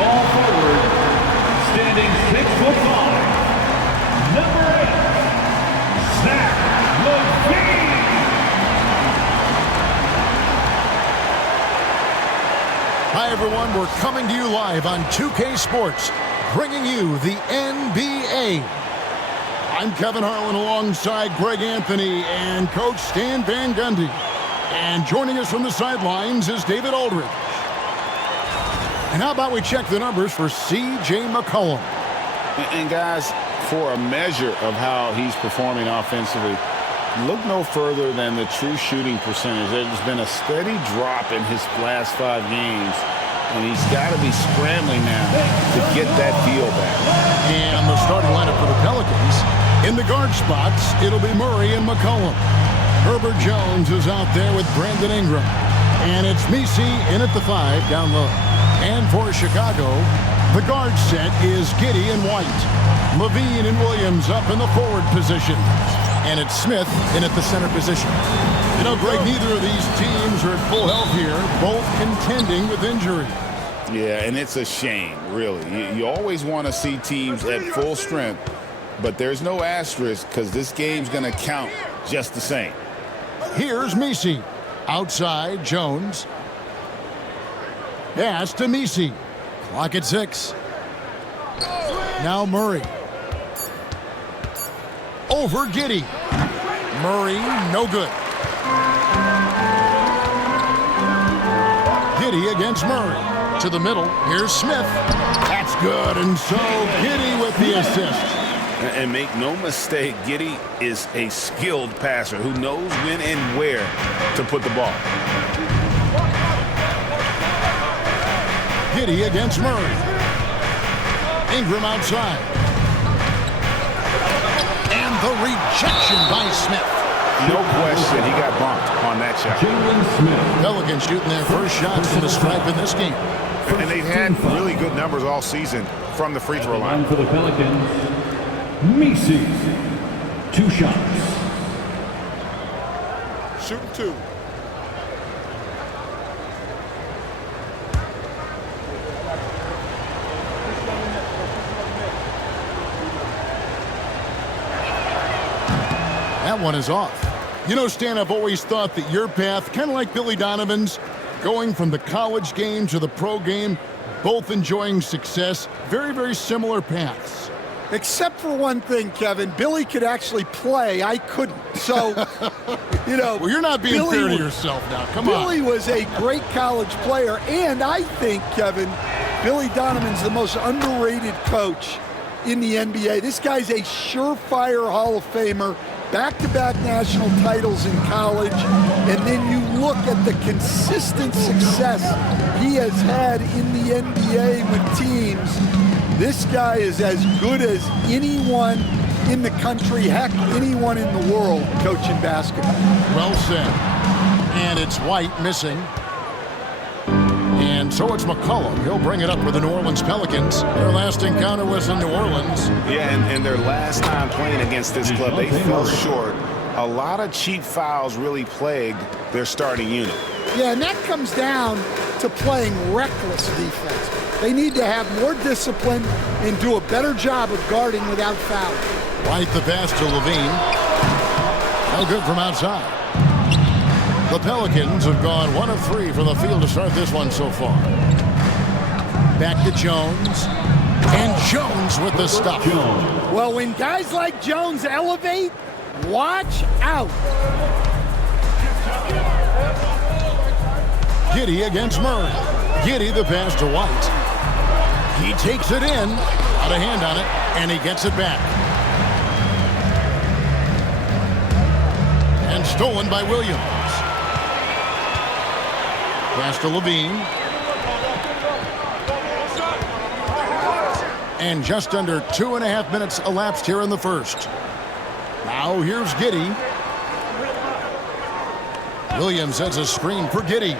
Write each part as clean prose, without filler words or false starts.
Ball forward, standing 6'5", number 8, Zach LaVine. Hi everyone, we're coming to you live on 2K Sports, bringing you the NBA. I'm Kevin Harlan alongside Greg Anthony and Coach Stan Van Gundy. And joining us from the sidelines is David Aldridge. And how about we check the numbers for C.J. McCollum? And guys, for a measure of how he's performing offensively, look no further than the true shooting percentage. There's been a steady drop in his last 5 games, and he's got to be scrambling now to get that feel back. And the starting lineup for the Pelicans, in the guard spots, it'll be Murray and McCollum. Herbert Jones is out there with Brandon Ingram. And it's Messi in at the 5 down low. And for Chicago, the guard set is Giddey and White. LaVine and Williams up in the forward position. And it's Smith in at the center position. You know, Greg, neither of these teams are at full health here, both contending with injury. Yeah, and it's a shame, really. You always want to see teams at full strength, but there's no asterisk because this game's going to count just the same. Here's Messi. Outside, Jones. Pass to Messi. Clock at 6. Now Murray. Over Giddey. Murray, no good. Giddey against Murray. To the middle. Here's Smith. That's good. And so Giddey with the assist. And make no mistake, Giddey is a skilled passer who knows when and where to put the ball. Giddey against Murray. Ingram outside. And the rejection by Smith. No question, he got bumped on that shot. Jayson Tatum. Pelicans shooting their first shot from the stripe in this game. And they've had really good numbers all season from the free throw line. For the Pelicans, Messi. 2 shots. Shooting 2. That one is off. You know, Stan, I've always thought that your path, kind of like Billy Donovan's, going from the college game to the pro game, both enjoying success, very, very similar paths. Except for one thing, Kevin. Billy could actually play. I couldn't. So, you know. Well, you're not being fair to yourself now. Come on. Billy was a great college player. And I think, Kevin, Billy Donovan's the most underrated coach in the NBA. This guy's a surefire Hall of Famer. Back-to-back national titles in college, and then you look at the consistent success he has had in the NBA with teams. This guy is as good as anyone in the country, heck, anyone in the world coaching basketball. Well said. And it's White missing. And so it's McCollum. He'll bring it up for the New Orleans Pelicans. Their last encounter was in New Orleans. Yeah, and their last time playing against this club, they fell short. A lot of cheap fouls really plagued their starting unit. Yeah, and that comes down to playing reckless defense. They need to have more discipline and do a better job of guarding without fouling. White the pass to LaVine. No good from outside. The Pelicans have gone 1 of 3 from the field to start this one so far. Back to Jones. And Jones with the stuff. Well, when guys like Jones elevate, watch out. Giddey against Murray. Giddey the pass to White. He takes it in. Out of hand on it. And he gets it back. And stolen by Williams. Pass to LaVine. And just under 2.5 minutes elapsed here in the first. Now here's Giddey. Williams has a screen for Giddey.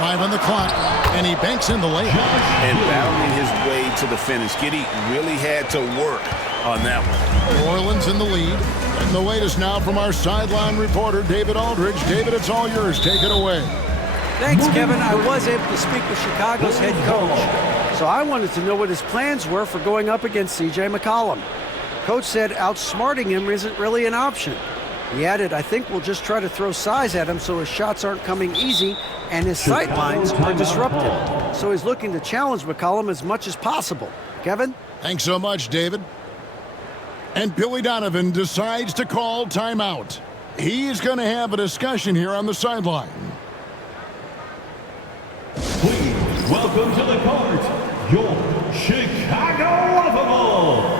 5 on the clock, and he banks in the layup. And battling his way to the finish. Giddey really had to work on that one. New Orleans in the lead. And the latest now from our sideline reporter, David Aldridge. David, it's all yours. Take it away. Thanks, Kevin. I was able to speak with Chicago's head coach, so I wanted to know what his plans were for going up against C.J. McCollum. Coach said outsmarting him isn't really an option. He added, I think we'll just try to throw size at him so his shots aren't coming easy and his sight lines are disrupted. So he's looking to challenge McCollum as much as possible. Kevin? Thanks so much, David. And Billy Donovan decides to call timeout. He's going to have a discussion here on the sideline. Please welcome to the court, your Chicago Rival.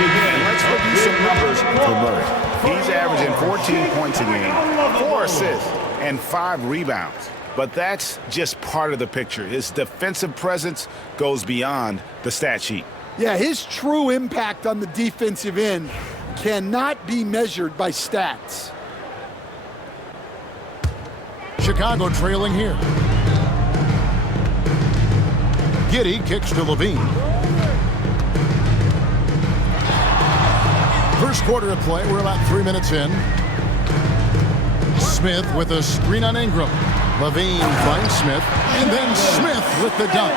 Let's review some numbers for Murray. He's averaging 14 points a game, 4 assists, and 5 rebounds. But that's just part of the picture. His defensive presence goes beyond the stat sheet. Yeah, his true impact on the defensive end cannot be measured by stats. Chicago trailing here. Giddey kicks to Levine. First quarter of play, we're about 3 minutes in. Smith with a screen on Ingram. Levine finds Smith, and then Smith with the dunk.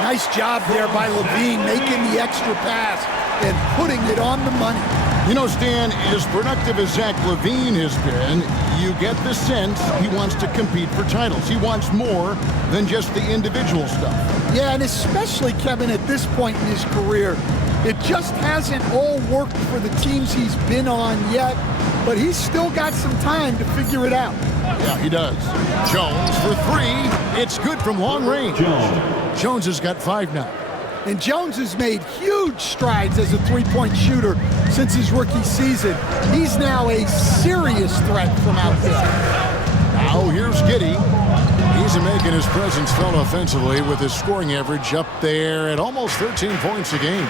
Nice job there by Levine, making the extra pass and putting it on the money. You know, Stan, as productive as Zach LaVine has been, you get the sense he wants to compete for titles. He wants more than just the individual stuff. Yeah, and especially, Kevin, at this point in his career, it just hasn't all worked for the teams he's been on yet, but he's still got some time to figure it out. Yeah, he does. Jones for 3. It's good from long range. Jones has got 5 now. And Jones has made huge strides as a three-point shooter since his rookie season. He's now a serious threat from out there. Now here's Giddey. He's making his presence felt offensively with his scoring average up there at almost 13 points a game.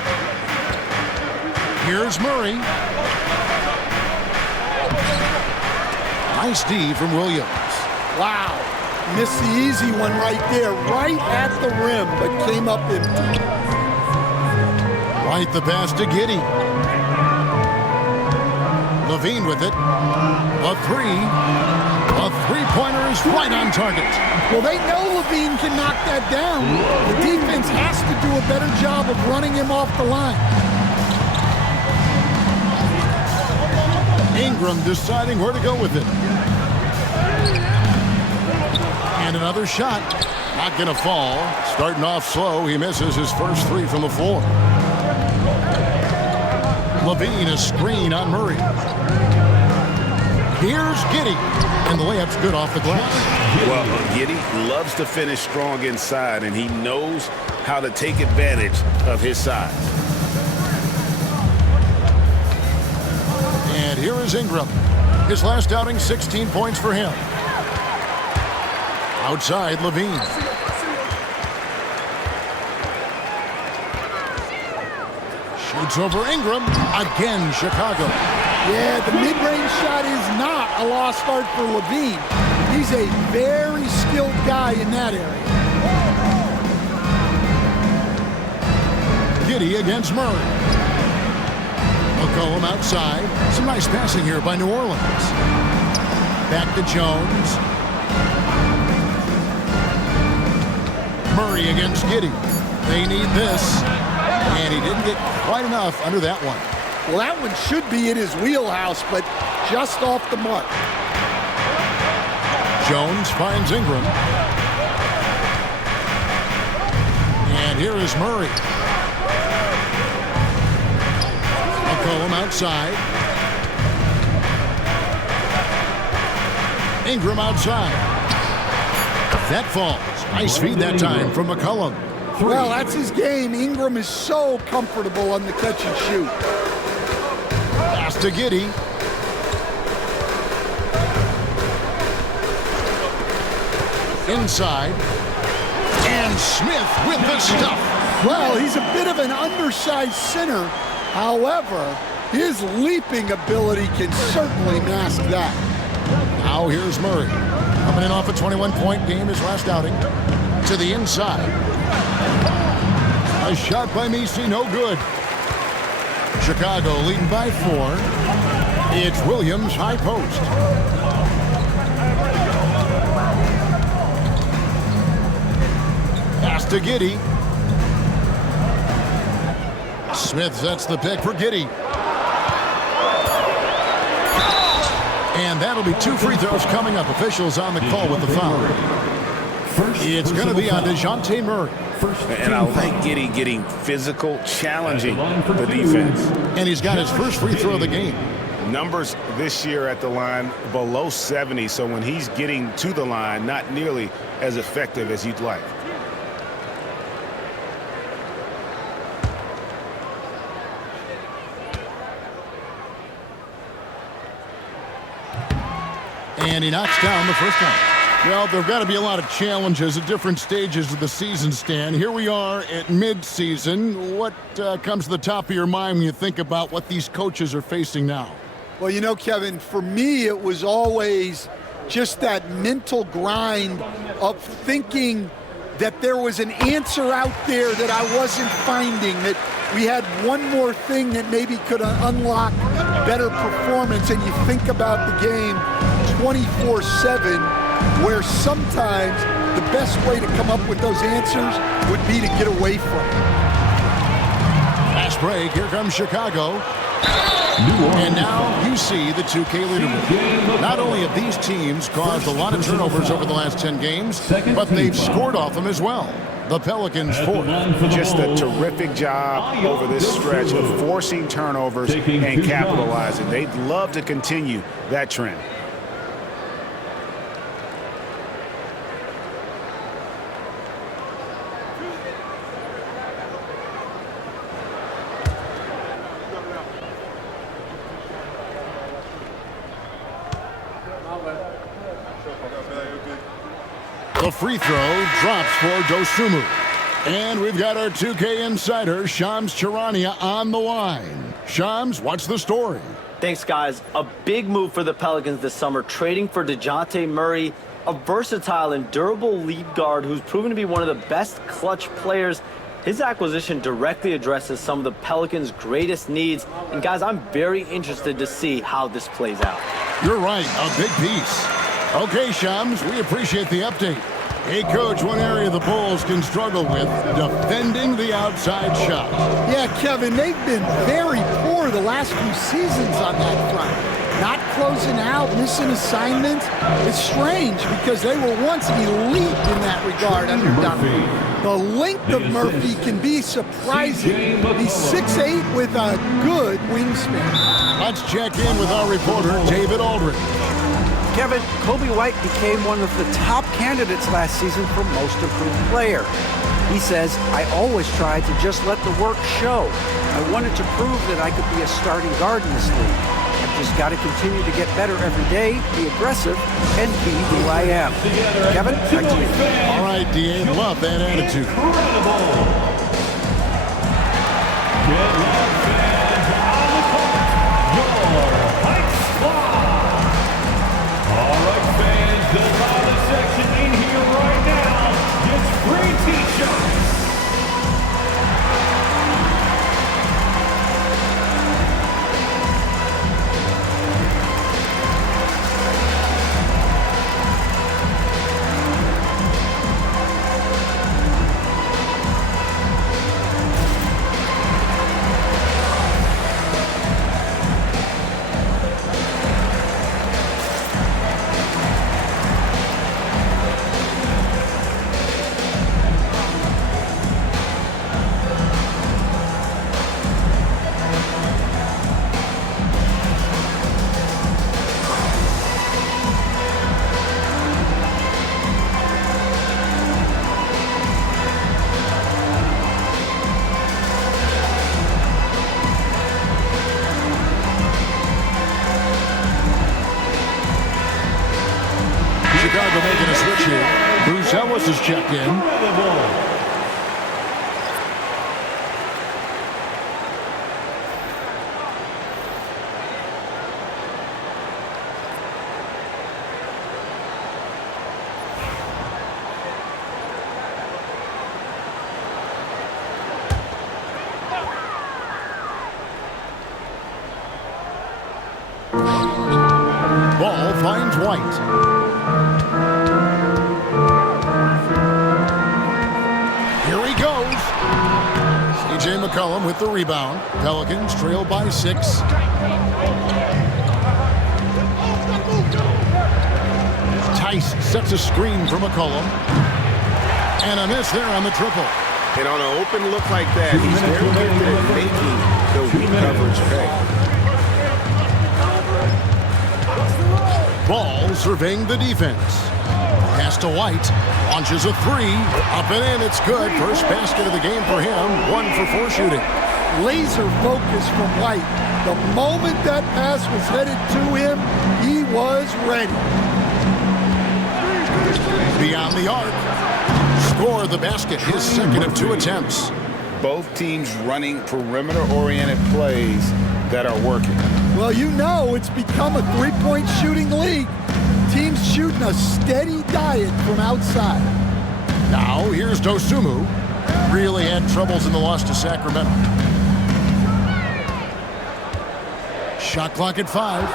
Here's Murray. Nice D from Williams. Wow. Missed the easy one right there, right at the rim, but came up empty. Right the pass to Giddey. Levine with it. A 3. A three-pointer is right on target. Well, they know Levine can knock that down. The defense has to do a better job of running him off the line. Ingram deciding where to go with it. And another shot. Not going to fall. Starting off slow, he misses his first 3 from the floor. Levine, a screen on Murray. Here's Giddey. And the layup's good off the glass. Well, Giddey loves to finish strong inside, and he knows how to take advantage of his size. And here is Ingram. His last outing, 16 points for him. Outside, Levine. Shoots over Ingram. Again, Chicago. Yeah, the mid-range shot is not a lost art for Levine. He's a very skilled guy in that area. Giddey against Murray. McCollum outside. Some nice passing here by New Orleans. Back to Jones. Murray against Giddey. They need this. And he didn't get quite enough under that one. Well, that one should be in his wheelhouse, but just off the mark. Jones finds Ingram. And here is Murray. McCollum outside. Ingram outside. That falls. Nice feed that time from McCollum. Well, that's his game. Ingram is so comfortable on the catch and shoot. Pass to Giddey. Inside. And Smith with the stuff. Well, he's a bit of an undersized center. However, his leaping ability can certainly mask that. Now here's Murray. Coming in off a 21-point game his last outing. To the inside. A shot by Misi, no good. Chicago leading by 4. It's Williams, high post. Pass to Giddey. Smith sets the pick for Giddey. And that'll be 2 free throws coming up. Officials on the call with the foul. It's going to be on DeJounte Murray. And I like Giddey getting physical, challenging the defense. And he's got his first free throw of the game. Numbers this year at the line below 70, so when he's getting to the line, not nearly as effective as you'd like. And he knocks down the first one. Well, there have got to be a lot of challenges at different stages of the season, Stan. Here we are at mid-season. What comes to the top of your mind when you think about what these coaches are facing now? Well, you know, Kevin, for me, it was always just that mental grind of thinking that there was an answer out there that I wasn't finding, that we had one more thing that maybe could unlock better performance. And you think about the game 24/7, where sometimes the best way to come up with those answers would be to get away from it. Fast break. Here comes Chicago. And now you see the 2K leaderboard. Not only have these teams caused a lot of turnovers over the last 10 games, but they've scored off them as well. The Pelicans 4th. Just a terrific job over this stretch of forcing turnovers and capitalizing. They'd love to continue that trend. The free throw drops for Dosunmu. And we've got our 2K insider, Shams Charania, on the line. Shams, what's the story? Thanks, guys. A big move for the Pelicans this summer, trading for DeJounte Murray, a versatile and durable lead guard who's proven to be one of the best clutch players. His acquisition directly addresses some of the Pelicans' greatest needs. And, guys, I'm very interested to see how this plays out. You're right, a big piece. Okay, Shams, we appreciate the update. Hey, Coach, one area the Bulls can struggle with, defending the outside shot. Yeah, Kevin, they've been very poor the last few seasons on that front. Not closing out, missing assignments. It's strange because they were once elite in that regard under Duncan. The length of Murphy can be surprising. He's 6'8" with a good wingspan. Let's check in with our reporter, David Aldridge. Kevin, Kobe White became one of the top candidates last season for Most Improved Player. He says, I always tried to just let the work show. I wanted to prove that I could be a starting guard in this league. I've just got to continue to get better every day, be aggressive, and be who I am. Kevin, back to you. All right, D.A., love that attitude. The loudest section in here right now gets free t-shirts. issue. Bruce Ellis has checked in. Ball finds White. Here he goes. C.J. McCollum with the rebound. Pelicans trail by 6. Tice sets a screen for McCollum. And a miss there on the triple. And on an open look like that, he's very gifted at making the weak coverage pay. Ball surveying the defense. Pass to White. Launches a 3. Up and in. It's good. First basket of the game for him. 1 for 4 shooting. Laser focus from White. The moment that pass was headed to him, he was ready. Beyond the arc. Score the basket. His second of 2 attempts. Both teams running perimeter-oriented plays that are working. Well, you know it's become a three-point shooting league. Teams shooting a steady diet from outside. Now, here's Dosunmu. Really had troubles in the loss to Sacramento. Shot clock at 5.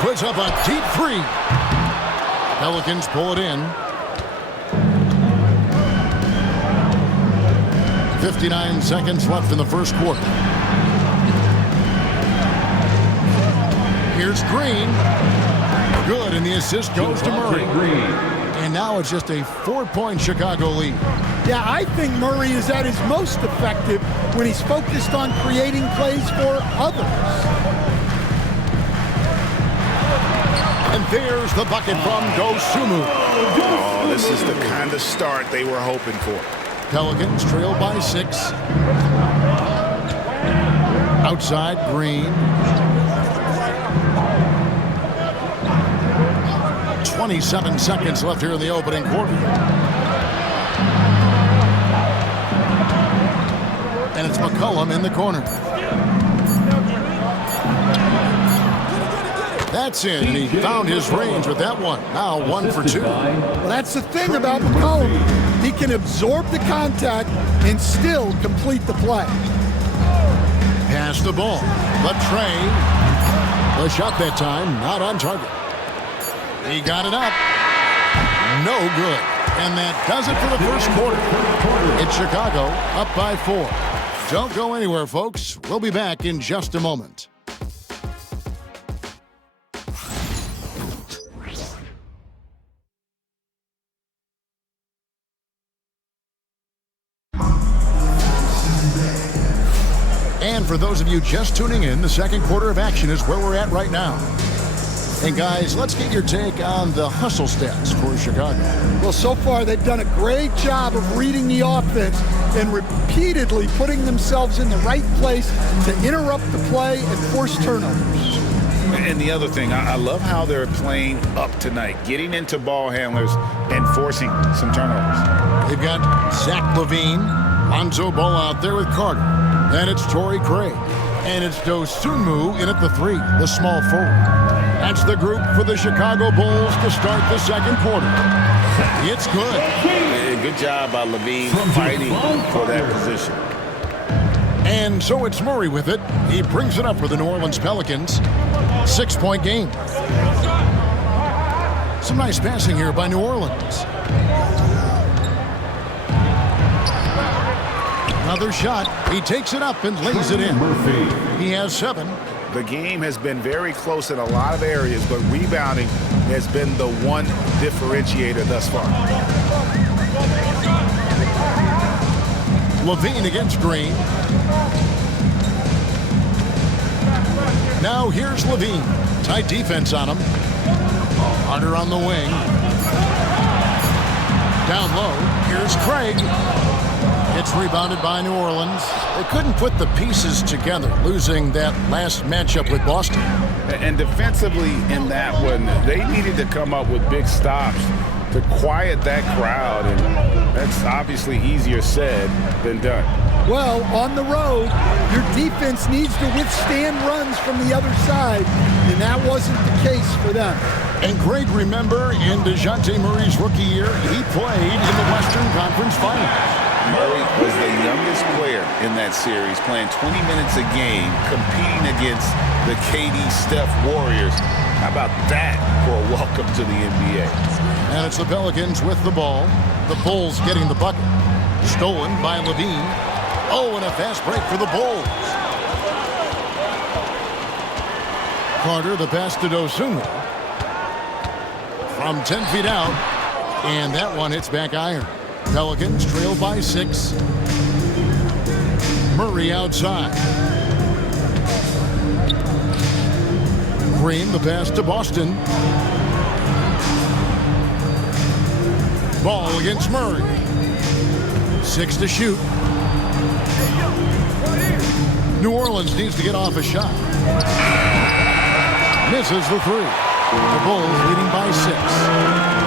Puts up a deep 3. Pelicans pull it in. 59 seconds left in the first quarter. Here's Green. Good, and the assist goes to Murray. And now it's just a 4-point Chicago lead. Yeah, I think Murray is at his most effective when he's focused on creating plays for others. And there's the bucket from Dosunmu. Oh, this is the kind of start they were hoping for. Pelicans trail by 6. Outside, Green. 27 seconds left here in the opening quarter. And it's McCollum in the corner. That's in, and he found his range with that one. Now 1 for 2. Well, that's the thing about McCollum. He can absorb the contact and still complete the play. Pass the ball. Latrey. The shot that time, not on target. He got it up. No good. And that does it for the first quarter. It's Chicago up by 4. Don't go anywhere, folks. We'll be back in just a moment. And for those of you just tuning in, the second quarter of action is where we're at right now. And guys, let's get your take on the hustle stats for Chicago. Well, so far they've done a great job of reading the offense and repeatedly putting themselves in the right place to interrupt the play and force turnovers. And the other thing, I love how they're playing up tonight, getting into ball handlers and forcing some turnovers. They've got Zach LaVine, Lonzo Ball out there with Carter. Then it's Torrey Craig. And it's Dosunmu in at the 3, the small forward. That's the group for the Chicago Bulls to start the second quarter. It's good. Yeah, good job by LaVine fighting for that position. And so it's Murray with it. He brings it up for the New Orleans Pelicans. 6-point game. Some nice passing here by New Orleans. Another shot. He takes it up and lays it in. He has 7. The game has been very close in a lot of areas, but rebounding has been the one differentiator thus far. LaVine against Green. Now here's LaVine. Tight defense on him. Harder on the wing. Down low. Here's Craig. It's rebounded by New Orleans. They couldn't put the pieces together, losing that last matchup with Boston. And defensively in that one, they needed to come up with big stops to quiet that crowd, and that's obviously easier said than done. Well, on the road, your defense needs to withstand runs from the other side, and that wasn't the case for them. And Greg, remember, in DeJounte Murray's rookie year, he played in the Western Conference Finals. Murray was the youngest player in that series, playing 20 minutes a game, competing against the KD Steph Warriors. How about that for a welcome to the NBA? And it's the Pelicans with the ball. The Bulls getting the bucket. Stolen by Levine. Oh, and a fast break for the Bulls. Carter, the pass to Dosunmu. From 10 feet out. And that one hits back iron. Pelicans trail by 6. Murray outside. Green, the pass to Boston. Ball against Murray. 6 to shoot. New Orleans needs to get off a shot. Misses the 3. The Bulls leading by 6.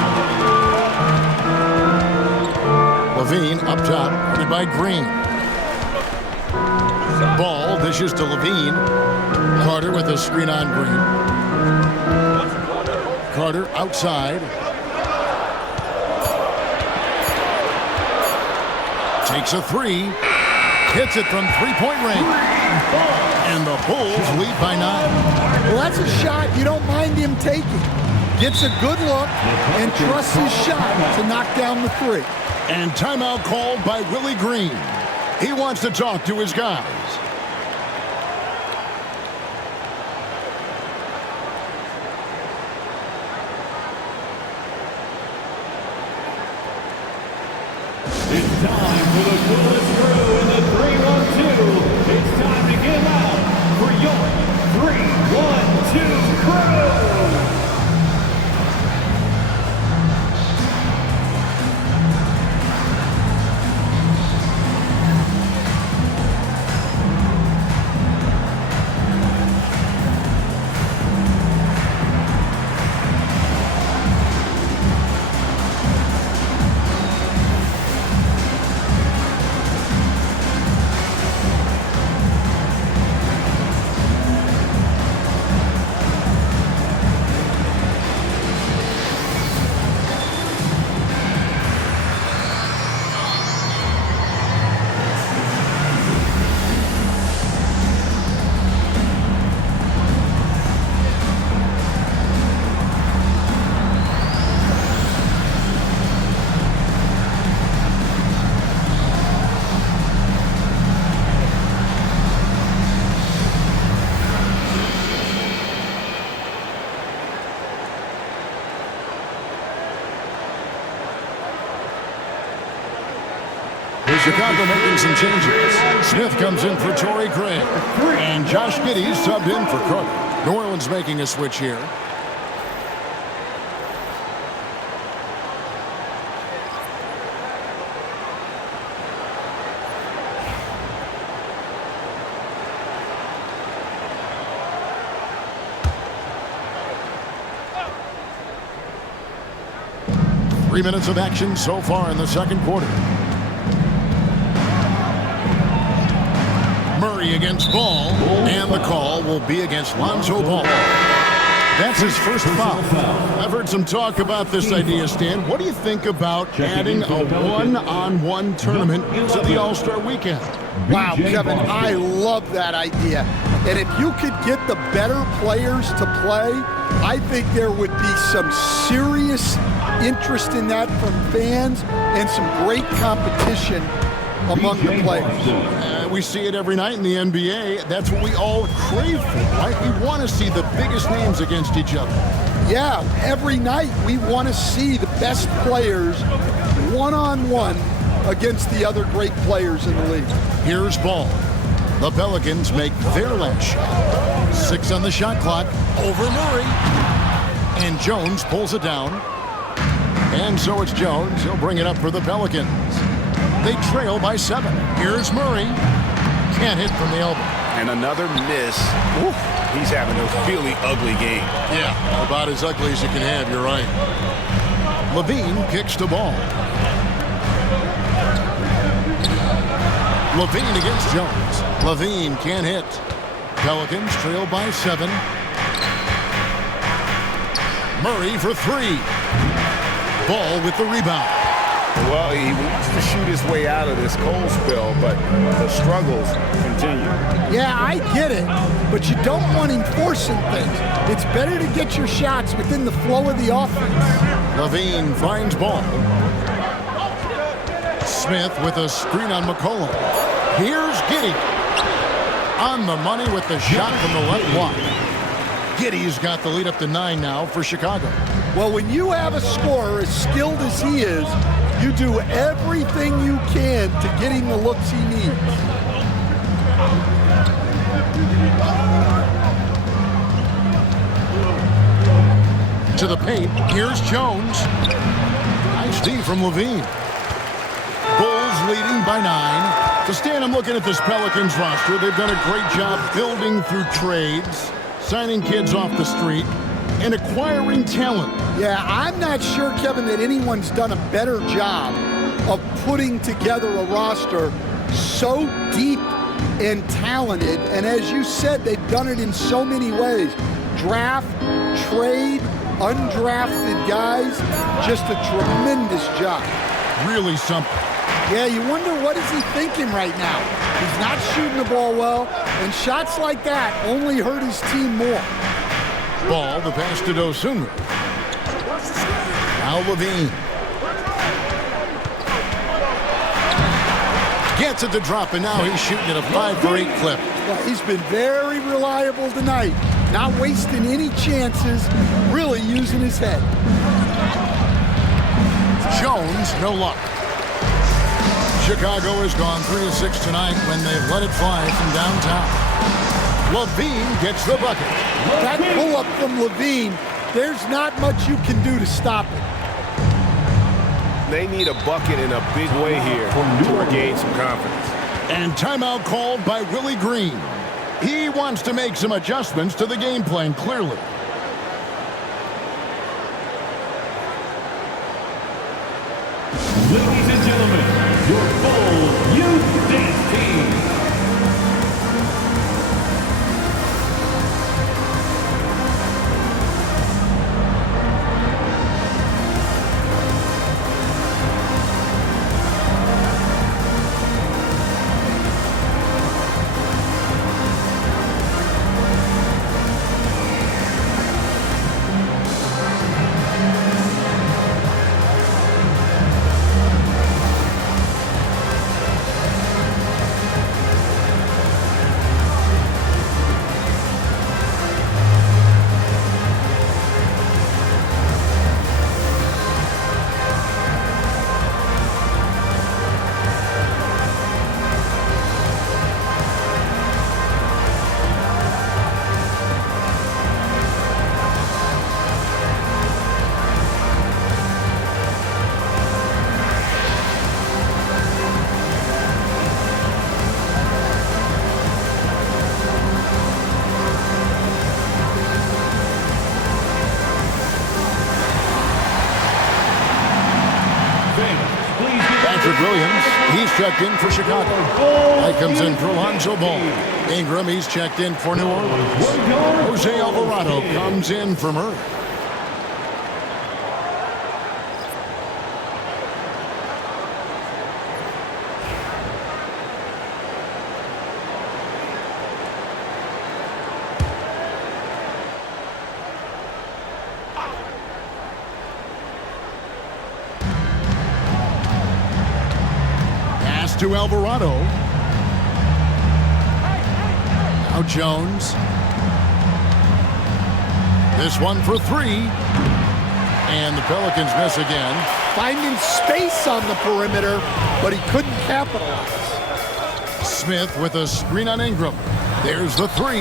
Levine up top, guarded by Green. Ball dishes to Levine. Carter with a screen on Green. Carter outside. Takes a 3. Hits it from three-point range. And the Bulls lead by 9. Well, that's a shot you don't mind him taking. Gets a good look and trusts his shot to knock down the 3. And timeout called by Willie Green. He wants to talk to his guys. It's time for the coolest crew in the 3-1-2. It's time to get out for your 3-1-2 crew. Chicago making some changes. Smith comes in for Torrey Craig. And Josh Giddey subbed in for Carter. New Orleans making a switch here. Three minutes of action so far in the second quarter. Murray against Ball, and the call will be against Lonzo Ball. That's his first foul. I've heard some talk about this idea, Stan. What do you think about adding a one-on-one tournament to the All-Star weekend? Wow, Kevin, I love that idea. And if you could get the better players to play, I think there would be some serious interest in that from fans and some great competition among the players. We see it every night in the NBA. That's what we all crave for, right? We want to see the biggest names against each other. Yeah, every night we want to see the best players one-on-one against the other great players in the league. Here's Ball. The Pelicans make their last shot. 6 on the shot clock. Over Murray. And Jones pulls it down. And so it's Jones. He'll bring it up for the Pelicans. They trail by 7. Here's Murray. Can't hit from the elbow. And another miss. Oof, he's having a really ugly game. Yeah, about as ugly as you can have, you're right. Levine kicks the ball. Levine against Jones. Levine can't hit. Pelicans trail by 7. Murray for 3. Ball with the rebound. Well, he wants to shoot his way out of this cold spell, but the struggles continue. Yeah, I get it, but you don't want him forcing things. It's better to get your shots within the flow of the offense. Levine finds ball. Smith with a screen on McCollum. Here's Giddey. On the money with the shot from the left block. Giddey's got the lead up to 9 now for Chicago. Well, when you have a scorer as skilled as he is, you do everything you can to get him the looks he needs. To the paint. Here's Jones. Nice D from Levine. Bulls leading by 9. To stand, I'm looking at this Pelicans roster. They've done a great job building through trades, signing kids off the street, and acquiring talent. Yeah, I'm not sure, Kevin, that anyone's done a better job of putting together a roster so deep and talented. And as you said, they've done it in so many ways. Draft, trade, undrafted guys. Just a tremendous job. Really something. Yeah, you wonder what is he thinking right now. He's not shooting the ball well, and shots like that only hurt his team more. Ball, the pass to Dosunmu. Now Levine. Gets it to drop, and now he's shooting at a 5-for-8 clip. Well, he's been very reliable tonight. Not wasting any chances, really using his head. Jones, no luck. Chicago has gone 3 of 6 tonight when they've let it fly from downtown. Levine gets the bucket. That pull-up from Levine, there's not much you can do to stop it. They need a bucket in a big way here to regain some confidence. And timeout called by Willie Green. He wants to make some adjustments to the game plan, clearly. Ladies and gentlemen, your full youth dance team. Williams, he's checked in for Chicago. That comes in for Lonzo Ball. Ingram, he's checked in for New Orleans. Jose Alvarado comes in for Murray. To Alvarado. Now Jones. This one for 3. And the Pelicans miss again. Finding space on the perimeter, but he couldn't capitalize. Smith with a screen on Ingram. There's the 3.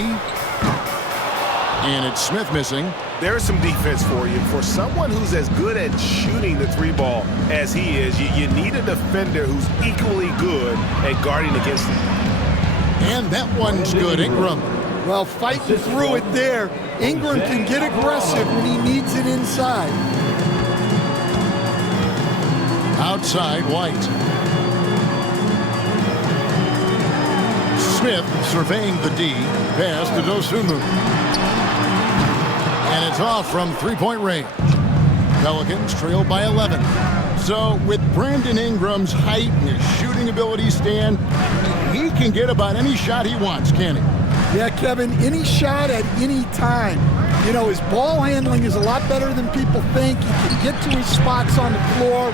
And it's Smith missing. there's some defense for you. For someone who's as good at shooting the three ball as he is, you need a defender who's equally good at guarding against him. And that one's good, Ingram. Well, fighting through it there. Ingram can get aggressive when he needs it inside. Outside, White. Smith surveying the D. Pass to Dosunmu. And it's off from three-point range. Pelicans trail by 11. So with Brandon Ingram's height and his shooting ability, Stan, he can get about any shot he wants, can't he? Yeah, Kevin, any shot at any time. You know, his ball handling is a lot better than people think. He can get to his spots on the floor.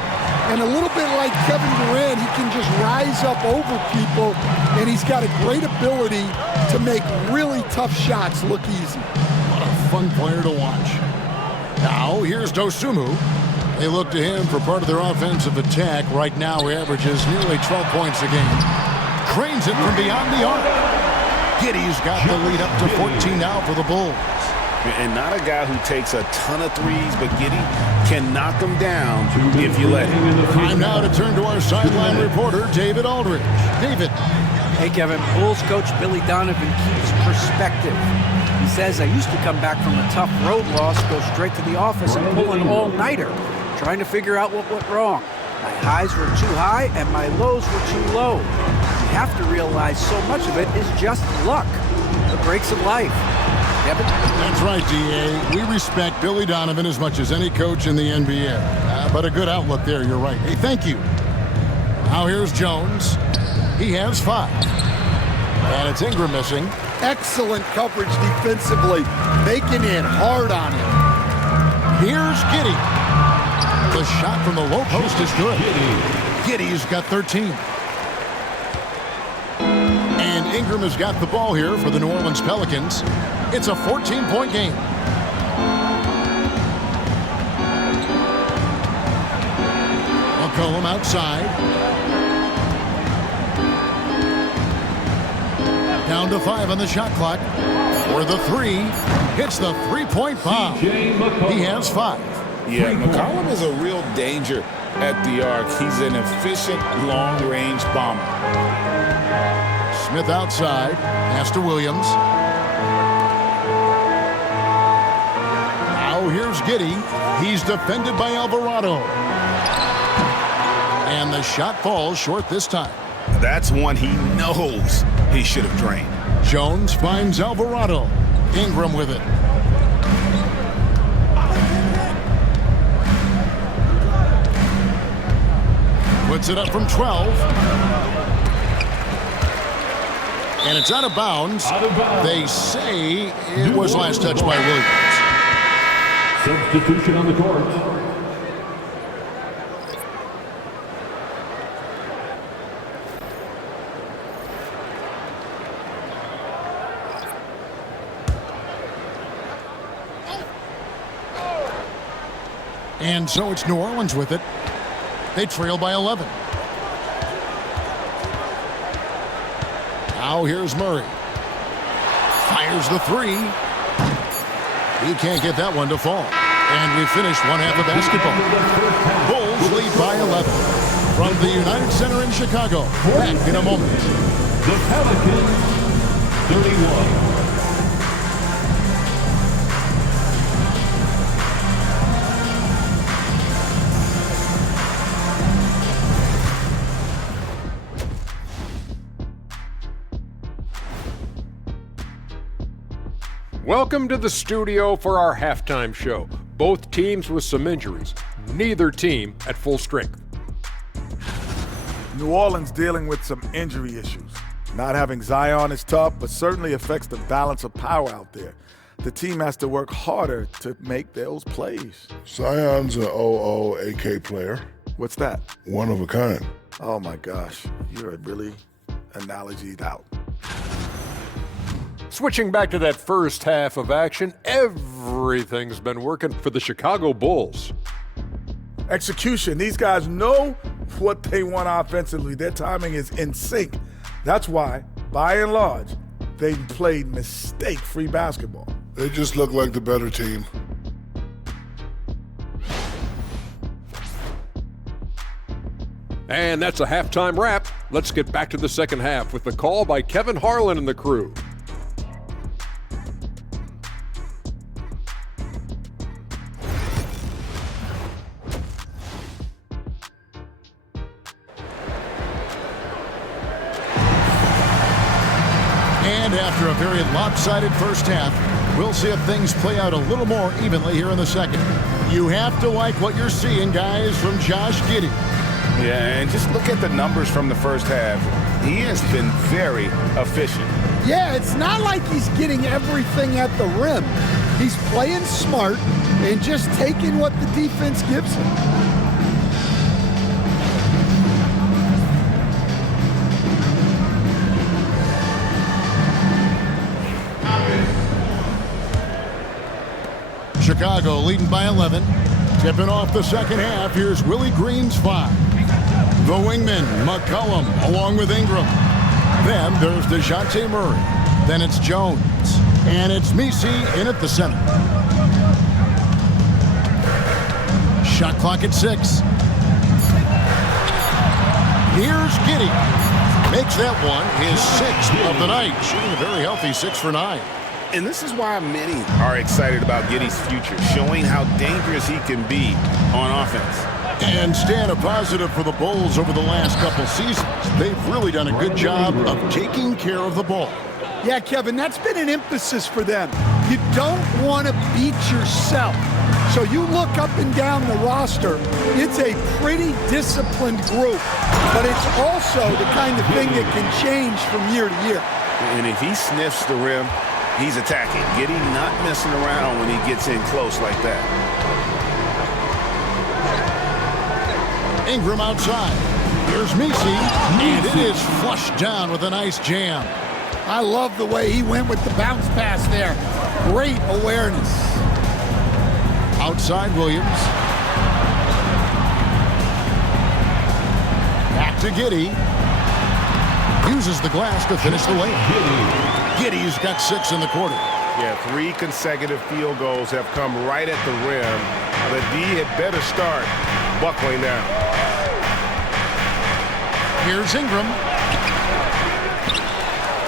And a little bit like Kevin Durant, he can just rise up over people. And he's got a great ability to make really tough shots look easy. What a fun player to watch. Now, here's Dosunmu. They look to him for part of their offensive attack. Right now, he averages nearly 12 points a game. Cranes it from beyond the arc. Giddy's got the lead up to 14 now for the Bulls. And not a guy who takes a ton of threes, but Giddy can knock them down if you let him. Time now to turn to our sideline reporter, David Aldridge. David. Hey, Kevin. Bulls coach Billy Donovan keeps perspective. He says, I used to come back from a tough road loss, go straight to the office and pull an all-nighter, trying to figure out what went wrong. My highs were too high and my lows were too low. You have to realize so much of it is just luck, the breaks of life. Kevin? That's right, D.A. We respect Billy Donovan as much as any coach in the NBA. But a good outlook there, you're right. Hey, thank you. Now here's Jones. He has 5. And it's Ingram missing. Excellent coverage defensively, making it hard on him. Here's Giddy. The shot from the low post is good. Giddy's got 13. And Ingram has got the ball here for the New Orleans Pelicans. It's a 14-point game. McCollum outside. Down to 5 on the shot clock. For the 3, hits the three-point bomb. He has 5. Yeah, McCollum is a real danger at the arc. He's an efficient long-range bomber. Smith outside. Pass to Williams. Now here's Giddy. He's defended by Alvarado. And the shot falls short this time. That's one he knows he should have drained. Jones finds Alvarado. Ingram with it. Puts it up from 12. And it's out of bounds. They say it was last touched by Williams. Substitution on the court. And so it's New Orleans with it. They trail by 11. Now here's Murray. Fires the 3. He can't get that one to fall. And we finished one half of basketball. Bulls lead by 11. From the United Center in Chicago. Back in a moment. The Pelicans, 31. Welcome to the studio for our halftime show. Both teams with some injuries. Neither team at full strength. New Orleans dealing with some injury issues. Not having Zion is tough, but certainly affects the balance of power out there. The team has to work harder to make those plays. Zion's an OO AK player. What's that? One of a kind. Oh my gosh, you're really analogied out. Switching back to that first half of action, everything's been working for the Chicago Bulls. Execution. These guys know what they want offensively. Their timing is in sync. That's why, by and large, they played mistake-free basketball. They just look like the better team. And that's a halftime wrap. Let's get back to the second half with the call by Kevin Harlan and the crew. And after a very lopsided first half, we'll see if things play out a little more evenly here in the second. You have to like what you're seeing, guys, from Josh Giddey. Yeah, and just look at the numbers from the first half. He has been very efficient. Yeah, it's not like he's getting everything at the rim. He's playing smart and just taking what the defense gives him. Chicago leading by 11. Tipping off the second half, here's Willie Green's 5. The wingman, McCollum, along with Ingram. Then there's DeJounte Murray. Then it's Jones. And it's Misi in at the center. Shot clock at 6. Here's Giddey. Makes that one his 6th of the night. Shooting a very healthy 6 for 9. And this is why many are excited about Giddey's future, showing how dangerous he can be on offense. And staying a positive for the Bulls over the last couple seasons. They've really done a good job of taking care of the ball. Yeah, Kevin, that's been an emphasis for them. You don't want to beat yourself. So you look up and down the roster, it's a pretty disciplined group, but it's also the kind of thing that can change from year to year. And if he sniffs the rim, he's attacking. Giddey not messing around when he gets in close like that. Ingram outside. Here's Misi, and it is flushed down with a nice jam. I love the way he went with the bounce pass there. Great awareness. Outside Williams. Back to Giddey. Uses the glass to finish the layup. Giddey's got 6 in the quarter. Yeah, 3 consecutive field goals have come right at the rim. The D had better start buckling down. Here's Ingram.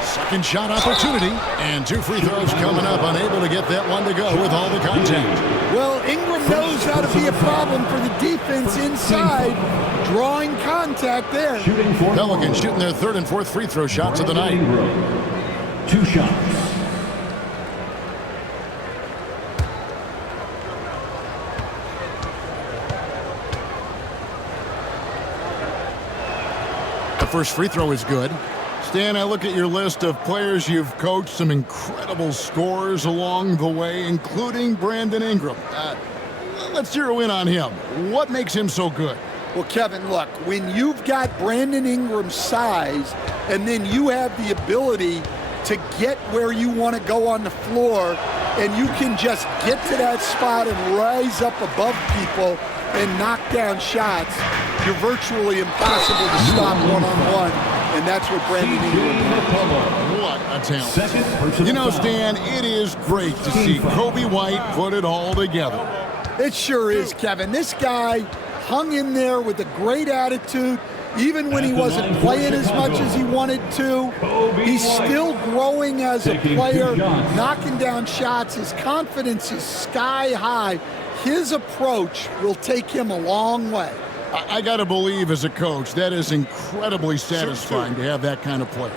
Second shot opportunity. And 2 free throws coming up. Unable to get that one to go with all the contact. Well, Ingram knows how to be a problem for the defense inside. Drawing contact there. Pelicans shooting their 3rd and 4th free throw shots of the night. 2 shots. The first free throw is good. Stan, I look at your list of players you've coached, some incredible scorers along the way, including Brandon Ingram. Let's zero in on him. What makes him so good? Well, Kevin, look, when you've got Brandon Ingram's size and then you have the ability to get where you want to go on the floor and you can just get to that spot and rise up above people and knock down shots, you're virtually impossible to stop one-on-one, and that's what Brandon Ingram did. What a talent. You know, Stan, it is great to see Kobe White put it all together. It sure is, Kevin. This guy hung in there with a great attitude. Even when he wasn't playing as much as he wanted to, he's still growing as a player, knocking down shots. His confidence is sky high. His approach will take him a long way. I got to believe as a coach, that is incredibly satisfying to have that kind of play.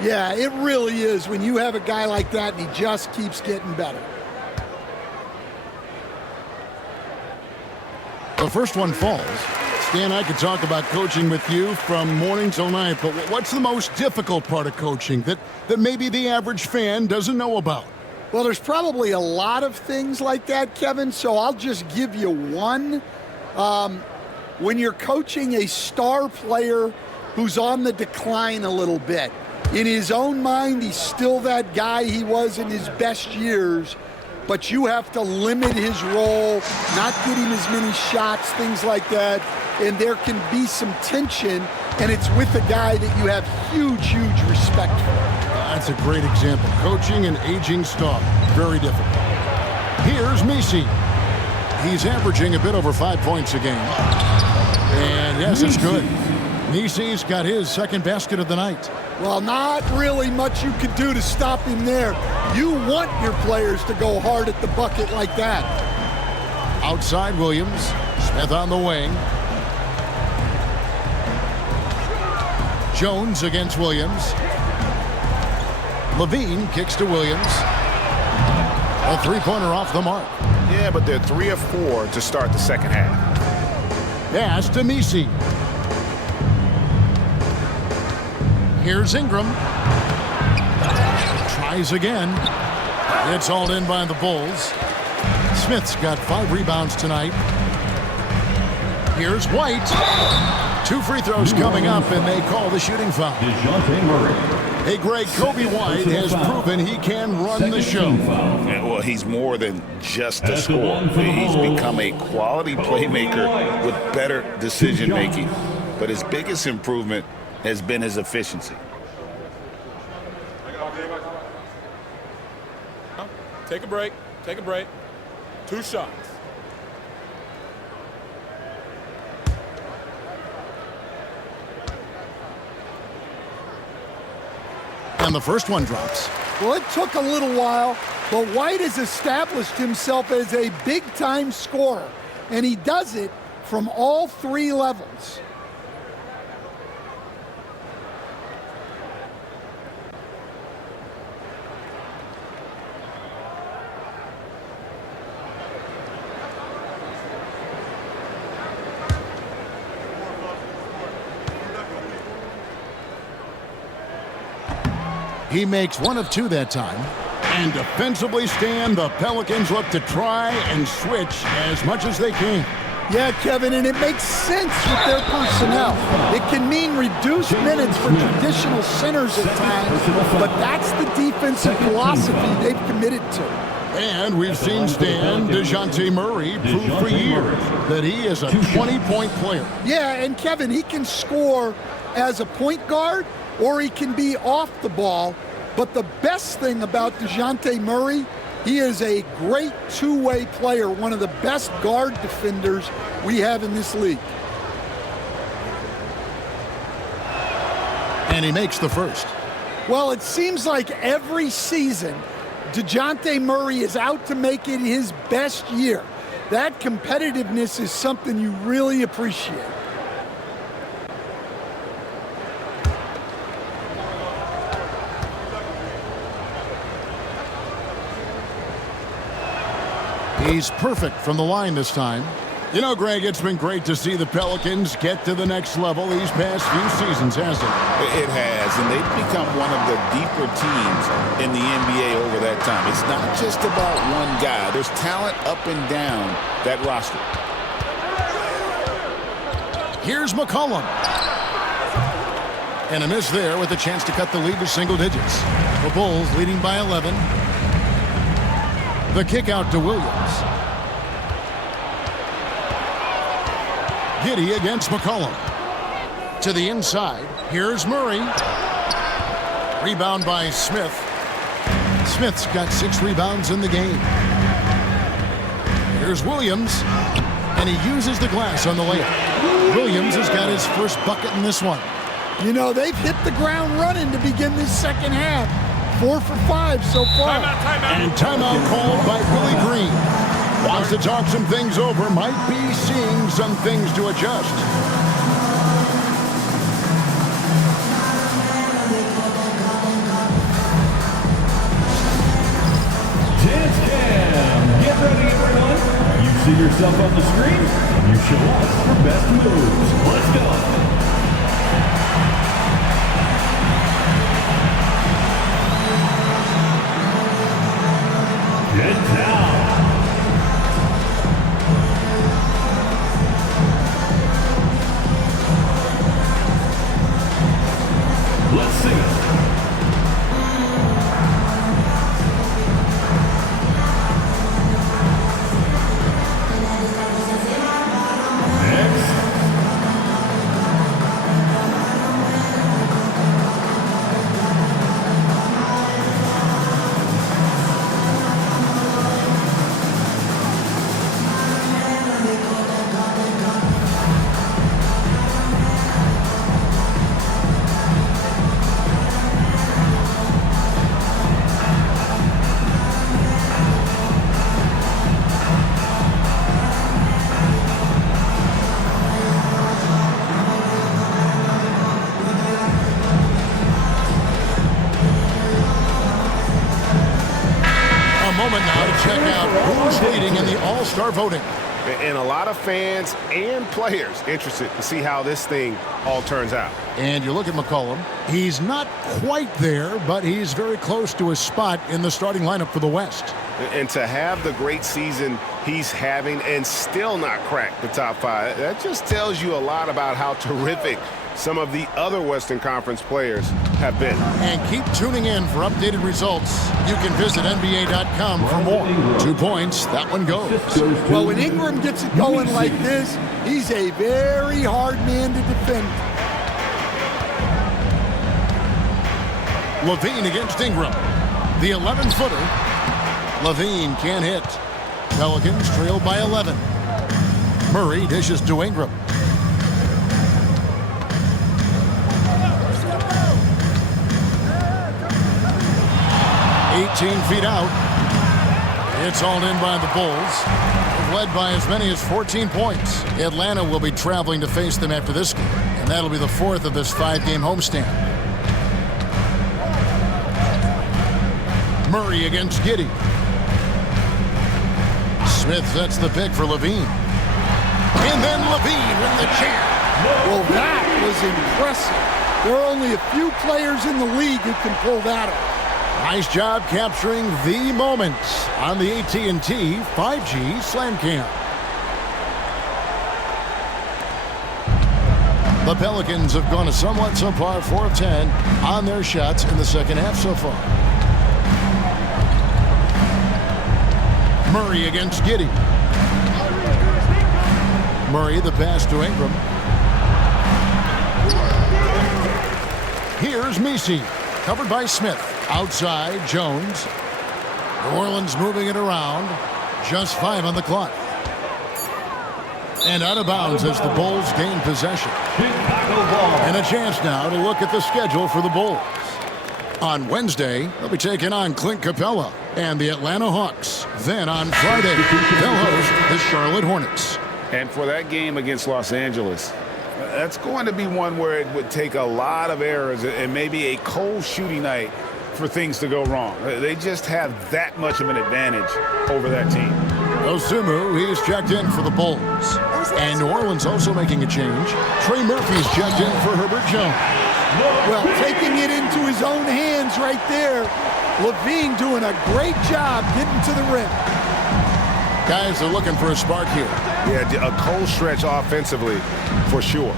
Yeah, it really is when you have a guy like that and he just keeps getting better. The first one falls. Stan, I could talk about coaching with you from morning till night, but what's the most difficult part of coaching that maybe the average fan doesn't know about? Well, there's probably a lot of things like that, Kevin, so I'll just give you one. When you're coaching a star player who's on the decline a little bit, in his own mind, he's still that guy he was in his best years, but you have to limit his role, not get him as many shots, things like that, and there can be some tension, and it's with a guy that you have huge, huge respect for. That's a great example. Coaching an aging star. Very difficult. Here's Misi. He's averaging a bit over 5 points a game. And yes, it's good. Nisey's got his second basket of the night. Well, not really much you could do to stop him there. You want your players to go hard at the bucket like that. Outside Williams. Smith on the wing. Jones against Williams. Levine kicks to Williams. A three-pointer off the mark. Yeah, but they're 3 of 4 to start the second half. Pass to Missi. Here's Ingram. Tries again. It's hauled in by the Bulls. Smith's got 5 rebounds tonight. Here's White. 2 free throws coming up, and they call the shooting foul. DeJounte Murray. Hey, Greg, Kobe White has proven he can run the show. Yeah, well, he's more than just a scorer. He's become a quality playmaker with better decision-making. But his biggest improvement has been his efficiency. Take a break. Take a break. 2 shots. And the first one drops. Well, it took a little while, but White has established himself as a big-time scorer, and he does it from all 3 levels. He makes 1 of 2 that time. And defensively, Stan, the Pelicans look to try and switch as much as they can. Yeah, Kevin, and it makes sense with their personnel. It can mean reduced minutes for traditional centers at times, but that's the defensive philosophy they've committed to. And we've seen Stan DeJounte Murray prove for years that he is a 20-point player. Yeah, and Kevin, he can score as a point guard, or he can be off the ball. But the best thing about DeJounte Murray, he is a great two-way player, one of the best guard defenders we have in this league. And he makes the first. Well, it seems like every season, DeJounte Murray is out to make it his best year. That competitiveness is something you really appreciate. He's perfect from the line this time. You know, Greg, it's been great to see the Pelicans get to the next level these past few seasons, hasn't it? It has, and they've become one of the deeper teams in the NBA over that time. It's not just about one guy. There's talent up and down that roster. Here's McCollum. And a miss there with a chance to cut the lead to single digits. The Bulls leading by 11. The kick out to Williams. Giddey against McCollum. To the inside. Here's Murray. Rebound by Smith. Smith's got 6 rebounds in the game. Here's Williams. And he uses the glass on the layup. Williams has got his first bucket in this one. You know, they've hit the ground running to begin this second half. 4 for 5 so far. Timeout. And timeout called by Willie Green. Wants to talk some things over. Might be seeing some things to adjust. Dance Cam. Get ready, everyone. You see yourself on the screen. You show us your best moves. Let's go. Get down. Let's see it. check out who's leading in the All-Star voting. And a lot of fans and players interested to see how this thing all turns out. And you look at McCollum. He's not quite there, but he's very close to his spot in the starting lineup for the West. And to have the great season he's having and still not crack the top 5, that just tells you a lot about how terrific some of the other Western Conference players have been. And keep tuning in for updated results. You can visit NBA.com for more. 2 points, that one goes. Well, when Ingram gets it going like this, he's a very hard man to defend. Levine against Ingram. The 11-footer. Levine can't hit. Pelicans trail by 11. Murray dishes to Ingram. 18 feet out. It's hauled in by the Bulls. Led by as many as 14 points. Atlanta will be traveling to face them after this game, and that'll be the 4th of this 5-game homestand. Murray against Giddey. Smith sets the pick for Levine. And then Levine with the jam. Well, that was impressive. There are only a few players in the league who can pull that off. Nice job capturing the moments on the AT&T 5G Slam Cam. The Pelicans have gone a somewhat subpar 4 of 10 on their shots in the second half so far. Murray against Giddey. Murray the pass to Ingram. Here's Messi, covered by Smith. Outside, Jones. New Orleans moving it around. Just 5 on the clock. And out of bounds as the Bulls gain possession. And a chance now to look at the schedule for the Bulls. On Wednesday, they'll be taking on Clint Capella and the Atlanta Hawks. Then on Friday, they'll host the Charlotte Hornets. And for that game against Los Angeles, that's going to be one where it would take a lot of errors and maybe a cold shooting night for things to go wrong. They just have that much of an advantage over that team. Osumu, he's checked in for the Bulls. And New Orleans also making a change. Trey Murphy's checked in for Herbert Jones. Well, taking it into his own hands right there. Levine doing a great job getting to the rim. Guys are looking for a spark here. Yeah, a cold stretch offensively for sure.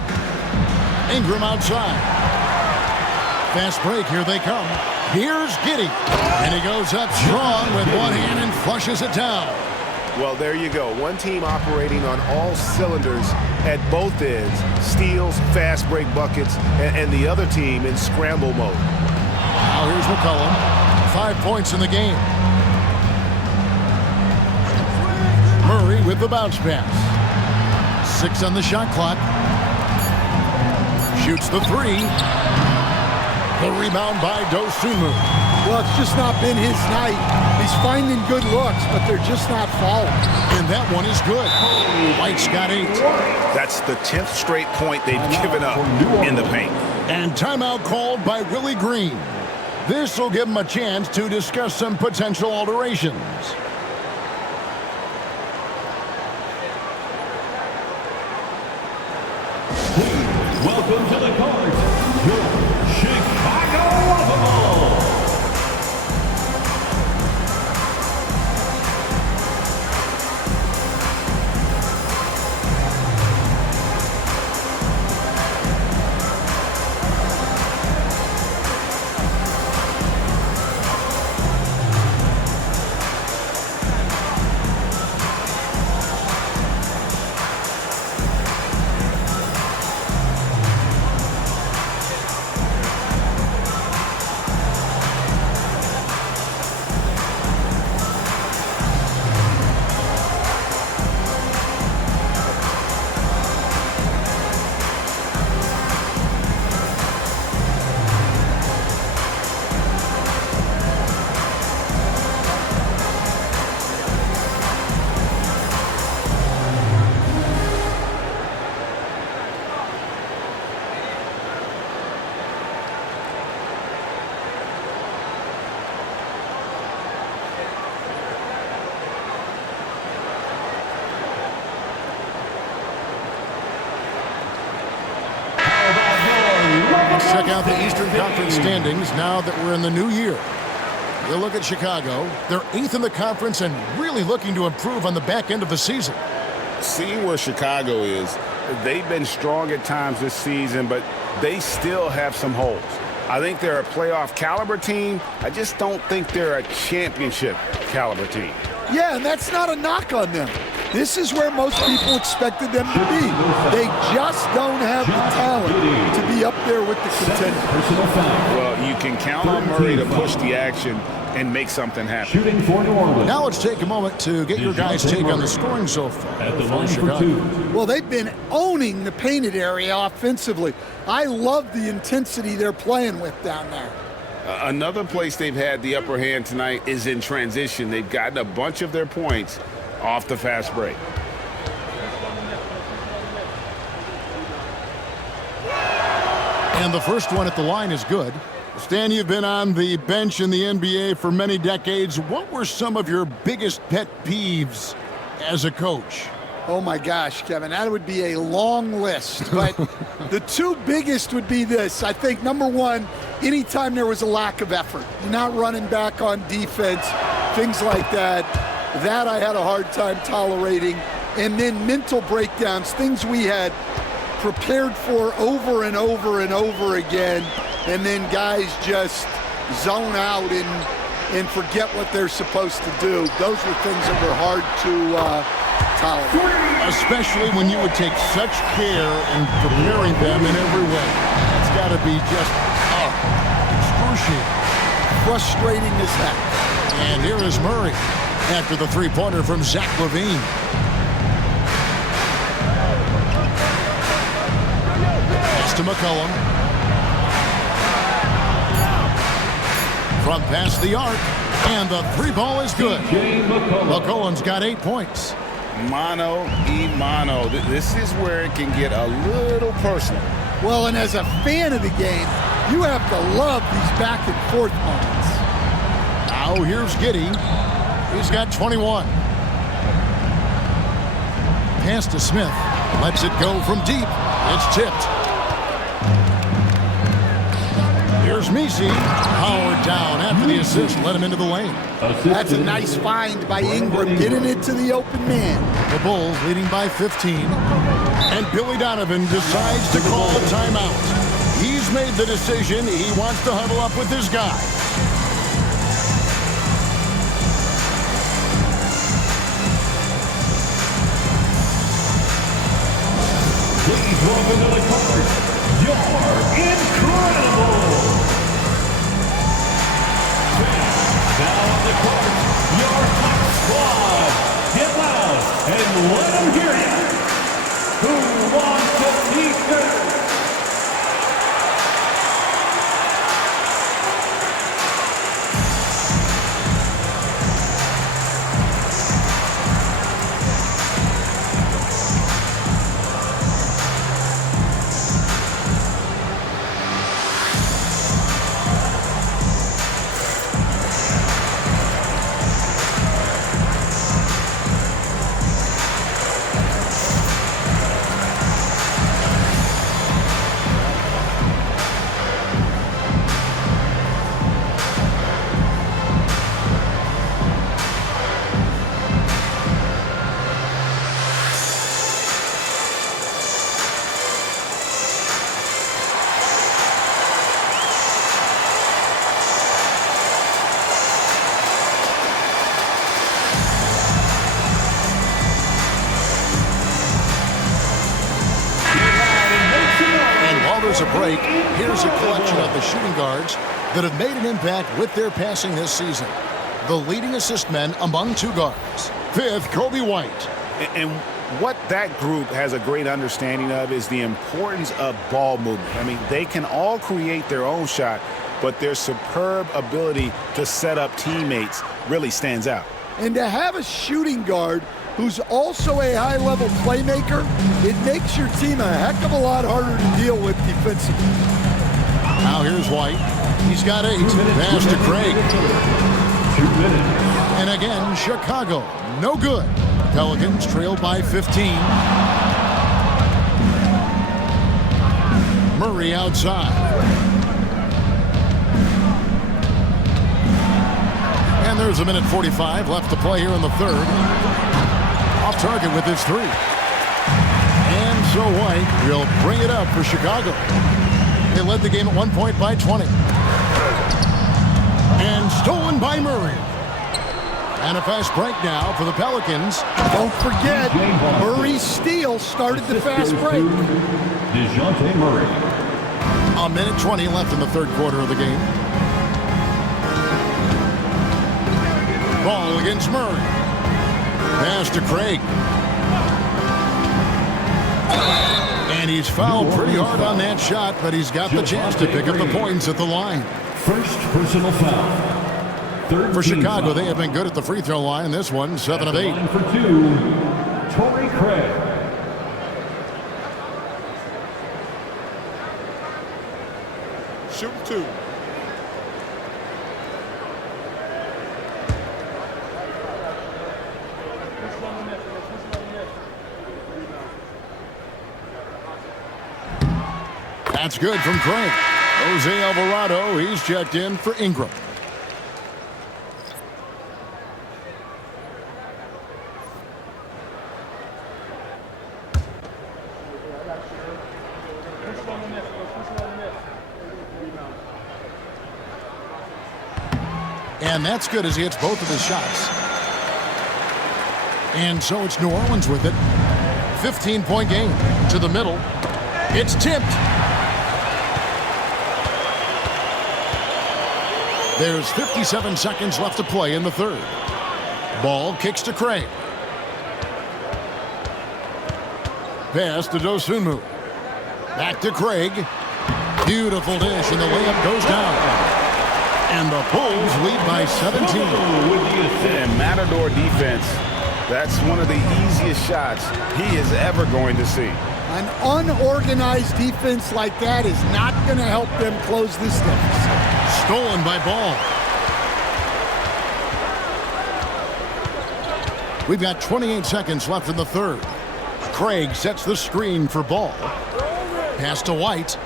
Ingram outside. Fast break, here they come. Here's Giddey. And he goes up strong with one hand and flushes it down. Well, there you go. One team operating on all cylinders at both ends. Steals, fast break buckets, and the other team in scramble mode. Now here's McCollum. 5 points in the game. Murray with the bounce pass. 6 on the shot clock. Shoots the 3. The rebound by Dosunmu. Well, it's just not been his night. He's finding good looks, but they're just not falling. And that one is good. White's got 8. That's the 10th straight point they've given up in the paint. And timeout called by Willie Green. This will give him a chance to discuss some potential alterations. Welcome to the court, your Chicago Bulls. Check out the Eastern Conference standings now that we're in the new year. You look at Chicago. They're 8th in the conference and really looking to improve on the back end of the season. Seeing where Chicago is, they've been strong at times this season, but they still have some holes. I think they're a playoff caliber team. I just don't think they're a championship caliber team. Yeah, and that's not a knock on them. This is where most people expected them to be. They just don't have the talent to be up there with the contenders. Well, you can count on Murray to push the action and make something happen. Shooting for New Orleans. Now let's take a moment to get your guys' take on the scoring so far At the for line for Chicago. 2. Well, they've been owning the painted area offensively. I love the intensity they're playing with down there. Another place they've had the upper hand tonight is in transition. They've gotten a bunch of their points off the fast break. And the first one at the line is good. Stan, you've been on the bench in the NBA for many decades. What were some of your biggest pet peeves as a coach? Oh my gosh, Kevin, that would be a long list. But the two biggest would be this. I think number one, anytime there was a lack of effort, you're not running back on defense, things like that. That I had a hard time tolerating. And then mental breakdowns, things we had prepared for over and over and over again. And then guys just zone out and forget what they're supposed to do. Those were things that were hard to tolerate. Especially when you would take such care in preparing them in every way. It's got to be just excruciating. Frustrating as heck. And here is Murray after the three-pointer from Zach LaVine. Pass to McCollum. From past the arc, and the three ball is good. McCollum's got 8 points. Mano y mano. This is where it can get a little personal. Well, and as a fan of the game, you have to love these back and forth moments. Now here's Giddey. He's got 21. Pass to Smith. Lets it go from deep. It's tipped. Here's Messi. Powered down after the assist. Let him into the lane. That's a nice find by Ingram, getting it to the open man. The Bulls leading by 15. And Billy Donovan decides to call a timeout. He's made the decision. He wants to huddle up with his guy. Please welcome to the court, your incredible. Now on the court, your hot squad. Get loud and let them hear you. Who wants to keep their... A break. Here's a collection of the shooting guards that have made an impact with their passing this season. The leading assist men among two guards. Fifth, Kobe White. And what that group has a great understanding of is the importance of ball movement. I mean, they can all create their own shot, but their superb ability to set up teammates really stands out. And to have a shooting guard who's also a high-level playmaker, it makes your team a heck of a lot harder to deal with defensively. Now here's White. He's got 8. Pass to Craig. 2 minutes. And again, Chicago. No good. Pelicans trail by 15. Murray outside. And there's a minute 45 left to play here in the third. Off target with his three. And so White will bring it up for Chicago. They led the game at 1 point by 20. And stolen by Murray. And a fast break now for the Pelicans. Don't forget, Murray's steal started the fast break. DeJounte Murray. A minute 20 left in the third quarter of the game. Ball against Murray. Pass to Craig. And he's fouled pretty hard on that shot, but he's got the chance to pick up the points at the line. First personal foul. Third For team Chicago, foul. they have been good at the free throw line. This one, 7 of 8. Line for two, Torrey Craig. Shoot two. That's good from Craig. Jose Alvarado, he's checked in for Ingram. And that's good as he hits both of his shots. And so it's New Orleans with it. 15-point game to the middle. It's tipped. There's 57 seconds left to play in the third. Ball kicks to Craig. Pass to Dosunmu. Back to Craig. Beautiful dish, and the layup goes down. And the Bulls lead by 17. And Matador defense, that's one of the easiest shots he is ever going to see. An unorganized defense like that is not going to help them close this deficit. Stolen by Ball. We've got 28 seconds left in the third. Craig sets the screen for Ball. Pass to White.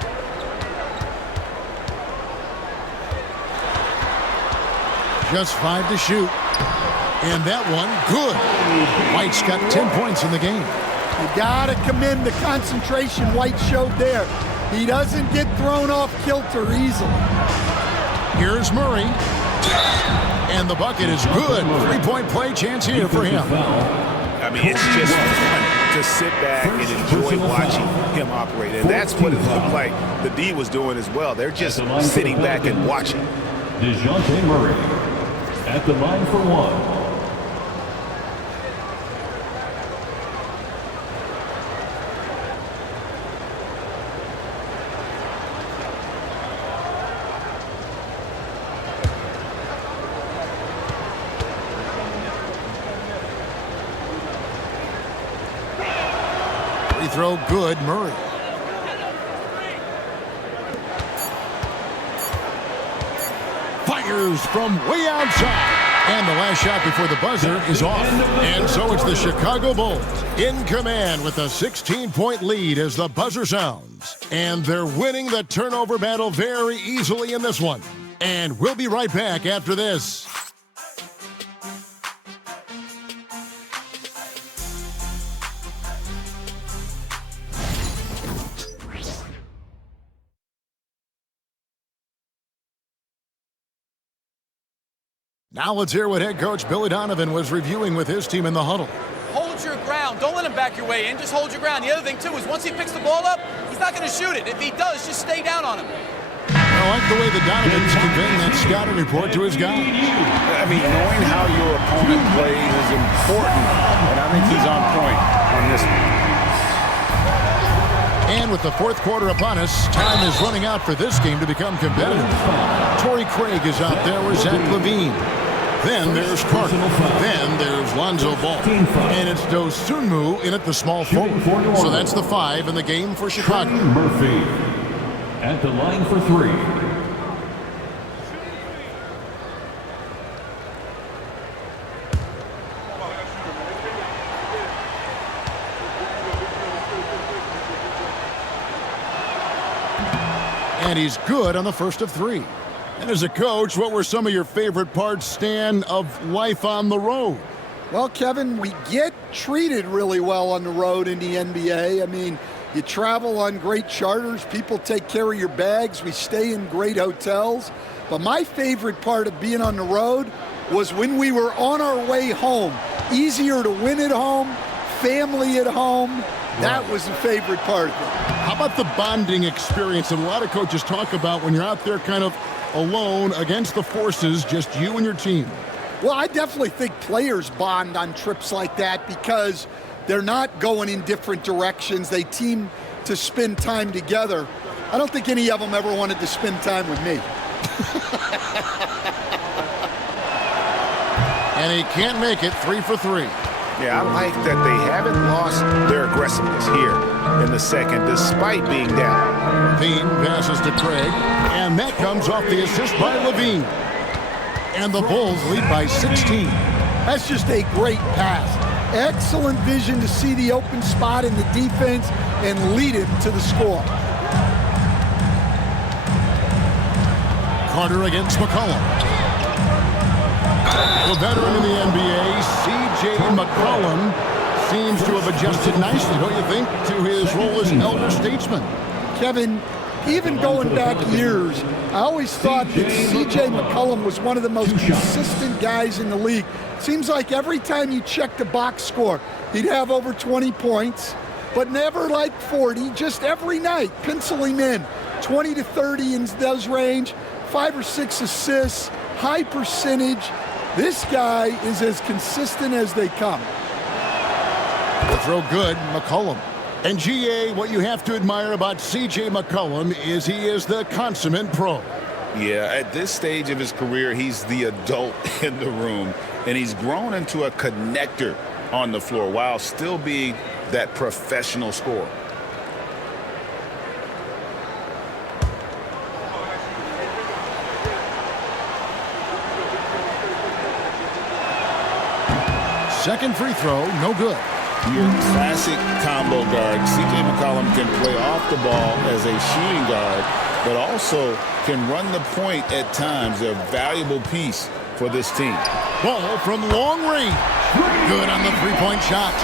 Just 5 to shoot. And that one, good. White's got 10 points in the game. You got to commend the concentration White showed there. He doesn't get thrown off kilter easily. Here's Murray. And the bucket is good. 3-point play chance here for him. I mean, it's just fun to sit back and enjoy watching him operate. And that's what it looked like the D was doing as well. They're just sitting back and watching. DeJounte Murray at the line for one. Free throw good, Murray. Fires from way outside. And the last shot before the buzzer is off. And so it's the Chicago Bulls in command with a 16-point lead as the buzzer sounds. And they're winning the turnover battle very easily in this one. And we'll be right back after this. Now let's hear what head coach Billy Donovan was reviewing with his team in the huddle. Hold your ground. Don't let him back your way in. Just hold your ground. The other thing, too, is once he picks the ball up, he's not going to shoot it. If he does, just stay down on him. I like the way that Donovan's conveying that scouting report to his guys. I mean, knowing how your opponent plays is important, and I think he's on point on this one. And with the fourth quarter upon us, time is running out for this game to become competitive. Torrey Craig is out there with Zach LaVine. Then there's Carter. Then there's Lonzo Ball. And it's Dosunmu in at the small forward. So that's the 5 in the game for Chicago. Murphy at the line for 3. And he's good on the first of 3. And as a coach, what were some of your favorite parts, Stan, of life on the road? Well, Kevin, we get treated really well on the road in the NBA. I mean, you travel on great charters. People take care of your bags. We stay in great hotels. But my favorite part of being on the road was when we were on our way home. Easier to win at home, family at home. That was the favorite part of it. How about the bonding experience that a lot of coaches talk about when you're out there kind of alone against the forces, just you and your team? Well, I definitely think players bond on trips like that because they're not going in different directions. They team to spend time together. I don't think any of them ever wanted to spend time with me. And he can't make it. 3 for 3. Yeah, I like that they haven't lost their aggressiveness here in the second, despite being down. Levine passes to Craig, and that comes off the assist by Levine. And the Bulls lead by 16. That's just a great pass. Excellent vision to see the open spot in the defense and lead it to the score. Carter against McCollum. The veteran in the NBA, C.J. McCollum, seems to have adjusted nicely, don't you think, to his role as elder statesman? Kevin, even going back years, I always thought that C.J. McCollum was one of the most consistent guys in the league. Seems like every time you check the box score, he'd have over 20 points, but never like 40, just every night, pencil him in. 20 to 30 in those range, 5 or 6 assists, high percentage. This guy is as consistent as they come. The throw good, McCollum. And GA, what you have to admire about C.J. McCollum is he is the consummate pro. Yeah, at this stage of his career, he's the adult in the room, and he's grown into a connector on the floor while still being that professional scorer. Second free throw, no good. Your classic combo guard. C.J. McCollum can play off the ball as a shooting guard, but also can run the point at times. A valuable piece for this team. Ball from long range. Good on the three-point shot.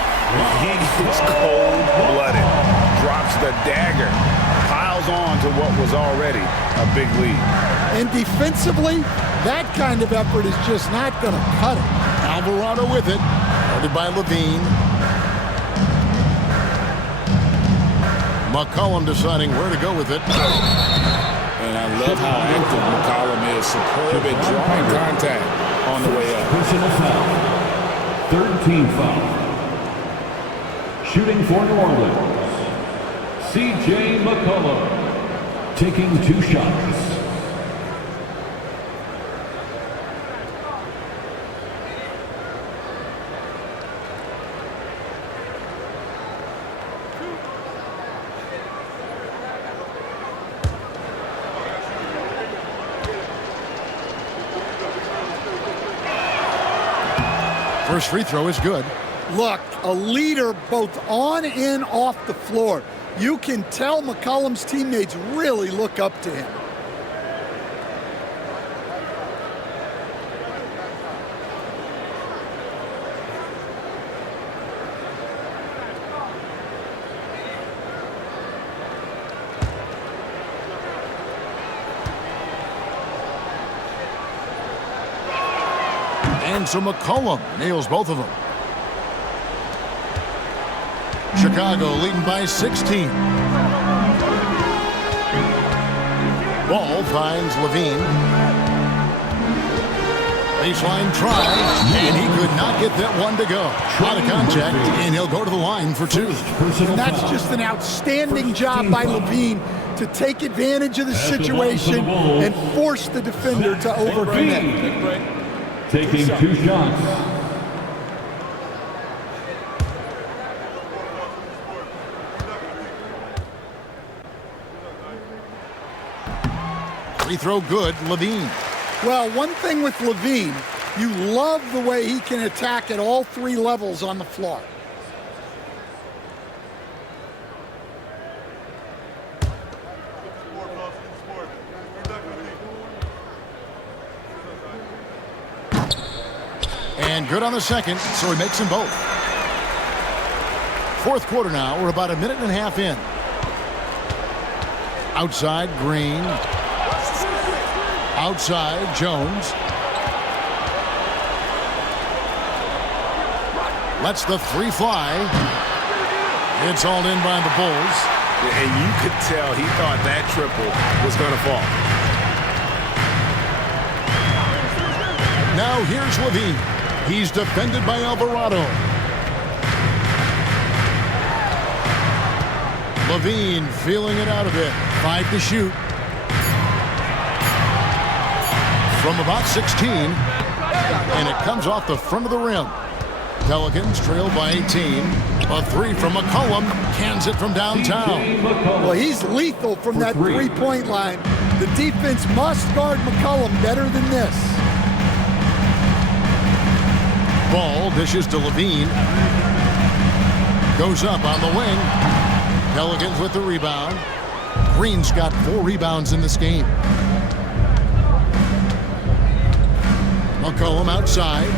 He's cold-blooded. Drops the dagger. Piles on to what was already a big lead. And defensively, that kind of effort is just not going to cut it. Alvarado with it. Guarded by Levine. McCollum deciding where to go with it. And I love how active McCollum is. Superb at drawing contact on the way up. Personal foul. Third team foul. Shooting for New Orleans. C.J. McCollum taking 2 shots. First free throw is good. Look, a leader both on and off the floor. You can tell McCollum's teammates really look up to him. And so McCollum nails both of them. Chicago leading by 16. Ball finds Levine. Baseline try, and he could not get that one to go. Out of contact, and he'll go to the line for 2. And that's just an outstanding job by Levine to take advantage of the situation and force the defender to overcommit. Taking 2 shots. Free throw good, Levine. Well, one thing with Levine, you love the way he can attack at all 3 levels on the floor. And good on the second, so he makes them both. Fourth quarter now. We're about a minute and a half in. Outside, Green. Outside, Jones. Lets the three fly. It's hauled in by the Bulls. And you could tell he thought that triple was going to fall. Now here's Levine. He's defended by Alvarado. Levine feeling it out a bit. 5 to shoot. From about 16. And it comes off the front of the rim. Pelicans trail by 18. A three from McCollum. Cans it from downtown. Well, he's lethal from that three-point line. The defense must guard McCollum better than this. Ball dishes to Levine. Goes up on the wing. Pelicans with the rebound. Green's got 4 rebounds in this game. McCollum outside.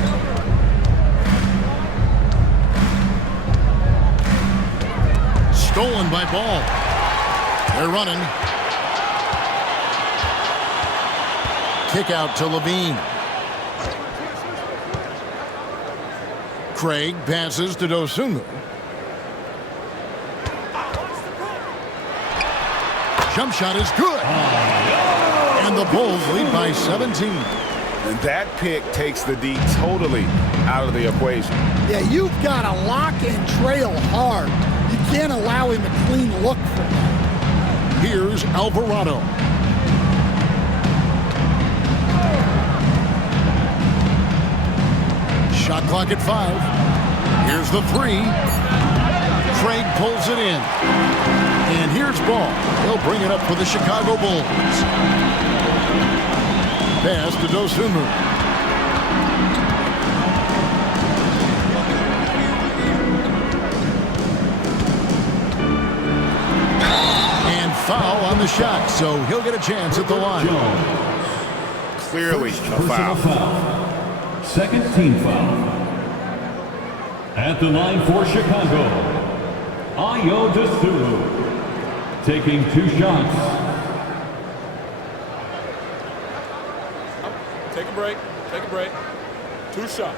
Stolen by Ball. They're running. Kick out to Levine. Craig passes to Dosunmu. Jump shot is good. And the Bulls lead by 17. And that pick takes the D totally out of the equation. Yeah, you've got to lock and trail hard. You can't allow him a clean look from that. Here's Alvarado. Shot clock at 5. Here's the three. Craig pulls it in. And here's Ball. He'll bring it up for the Chicago Bulls. Pass to Dosunmu. Foul on the shot, so he'll get a chance at the line. Clearly a foul. Second team foul. At the line for Chicago, Ayo Dosunmu taking 2 shots. Take a break. Take a break. 2 shots.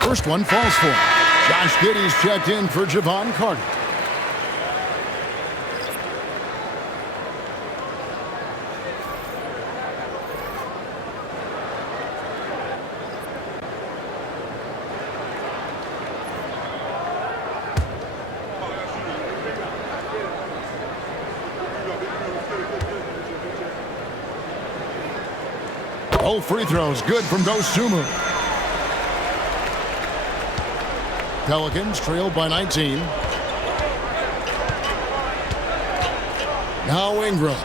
First one falls for him. Josh Giddey's checked in for Javon Carter. All free throws good from Dosunmu. Pelicans trailed by 19. Now Ingram.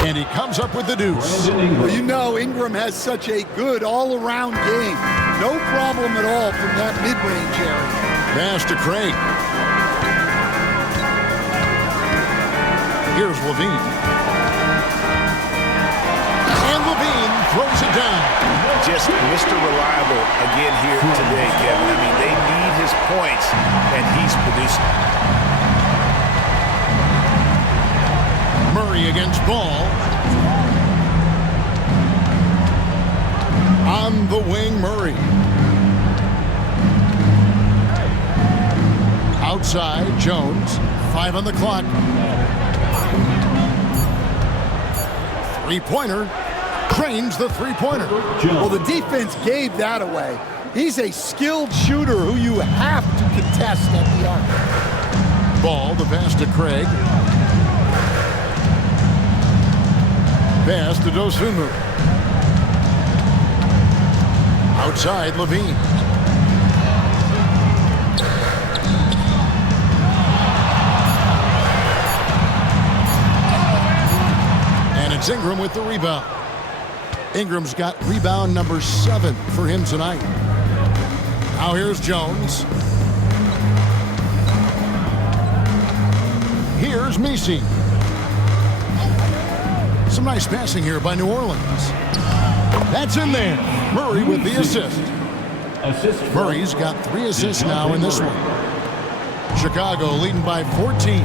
And he comes up with the deuce. Well, you know Ingram has such a good all-around game. No problem at all from that mid-range area. Pass to Craig. Here's Levine. And Levine throws it down. Just Mr. Reliable again here today, Kevin. I mean, they need his points, and he's producing. Murray against Ball. On the wing, Murray. Outside, Jones. 5 on the clock. Three-pointer. Cranes the three-pointer. Well, the defense gave that away. He's a skilled shooter who you have to contest at the arc. Ball, the pass to Craig. Pass to Dosunmu. Outside, Levine. And it's Ingram with the rebound. Ingram's got rebound number 7 for him tonight. Now here's Jones. Here's Misi. Some nice passing here by New Orleans. That's in there. Murray with the assist. Murray's got 3 assists now in this one. Chicago leading by 14.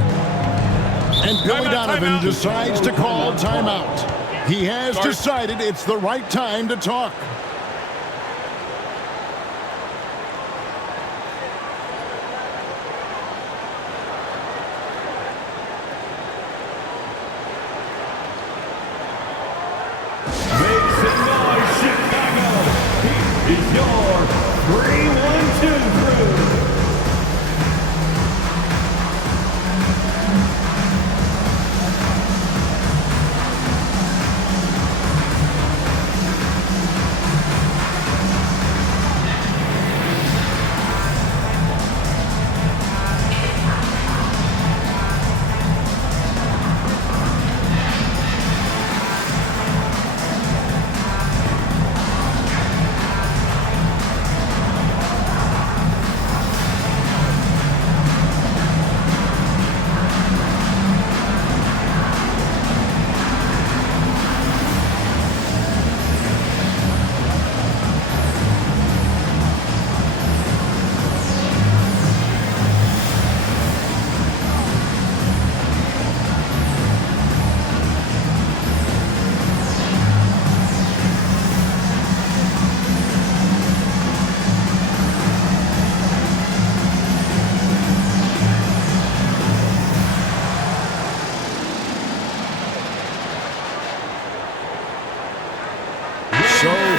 And Billy Donovan decides to call timeout. He has decided it's the right time to talk.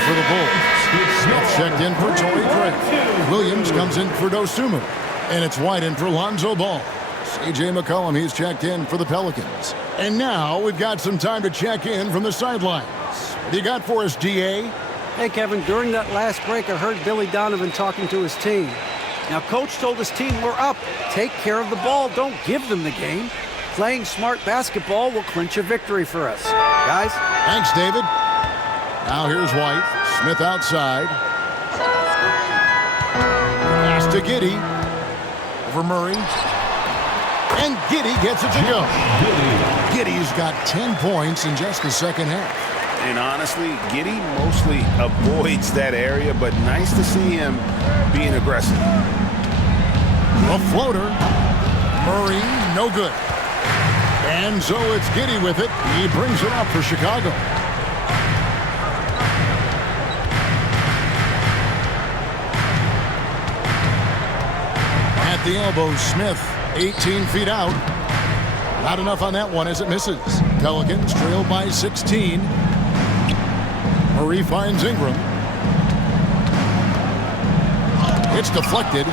For the Bulls, Smith checked in for Torrey Craig. Williams comes in for Dosunmu. And it's White in for Lonzo Ball. C.J. McCollum, he's checked in for the Pelicans. And now we've got some time to check in from the sidelines. What do you got for us, DA? Hey, Kevin, during that last break, I heard Billy Donovan talking to his team. Now, Coach told his team, we're up. Take care of the ball. Don't give them the game. Playing smart basketball will clinch a victory for us. Guys? Thanks, David. Now here's White. Smith outside. Pass to Giddey. Over Murray. And Giddey gets it to go. Giddey's got 10 points in just the second half. And honestly, Giddey mostly avoids that area, but nice to see him being aggressive. A floater. Murray, no good. And so it's Giddey with it. He brings it up for Chicago. At the elbow, Smith, 18 feet out. Not enough on that one as it misses. Pelicans trail by 16. Murray finds Ingram. It's deflected.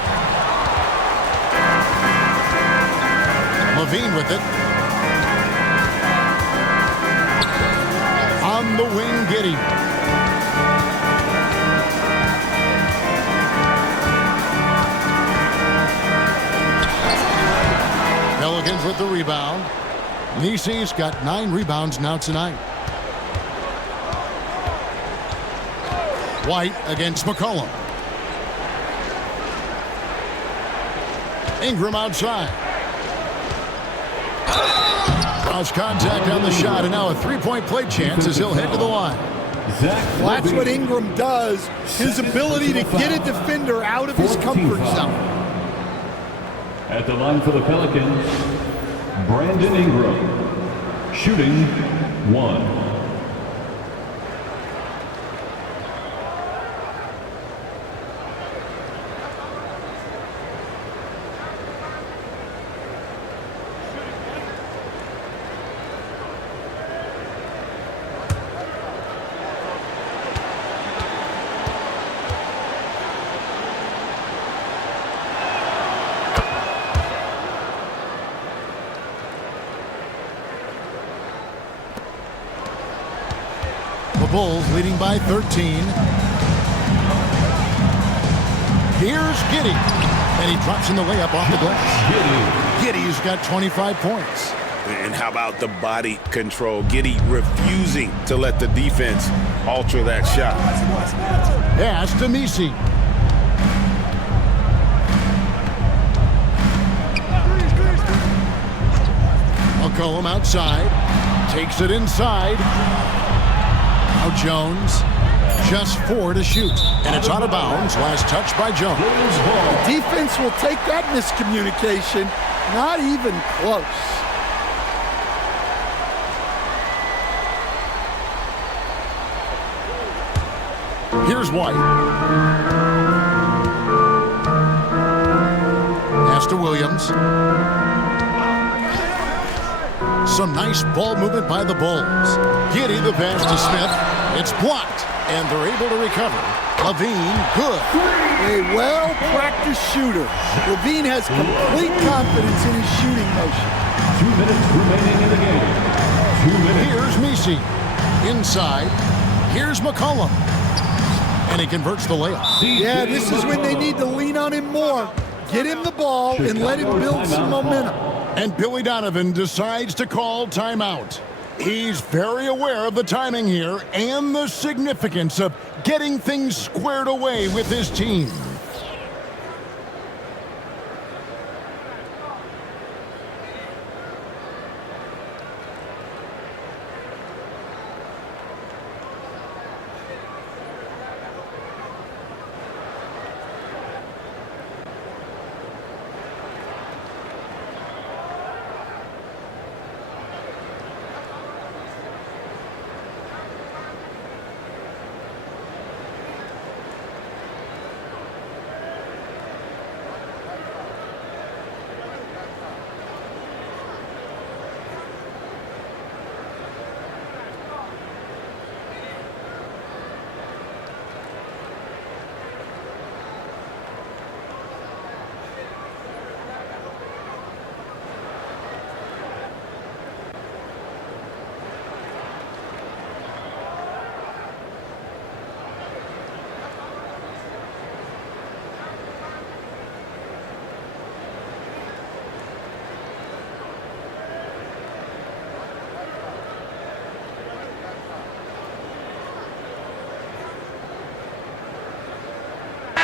Levine with it. On the wing, Giddey. Pelicans with the rebound. Naismith's got 9 rebounds now tonight. White against McCollum. Ingram outside. Cross contact on the shot, and now a three-point play chance as he'll head to the line. That's what Ingram does, his ability to get a defender out of his comfort zone. At the line for the Pelicans, Brandon Ingram, shooting 1. Bulls leading by 13. Here's Giddey. And he drops in the layup off the glass. Giddey's got 25 points. And how about the body control? Giddey refusing to let the defense alter that shot. Pass to Misi. McCollum outside. Takes it inside. Now Jones. Just 4 to shoot. And it's out of bounds. Last touch by Jones. Defense will take that miscommunication. Not even close. Here's White. Pass to Williams. Some nice ball movement by the Bulls. Giddey the pass to Smith. It's blocked, and they're able to recover. Levine, good. A well-practiced shooter. Levine has complete confidence in his shooting motion. 2 minutes remaining in the game. 2 minutes. Here's Misi. Inside. Here's McCollum. And he converts the layup. Yeah, this is when they need to lean on him more. Get him the ball and let him build some momentum. And Billy Donovan decides to call timeout. He's very aware of the timing here and the significance of getting things squared away with his team.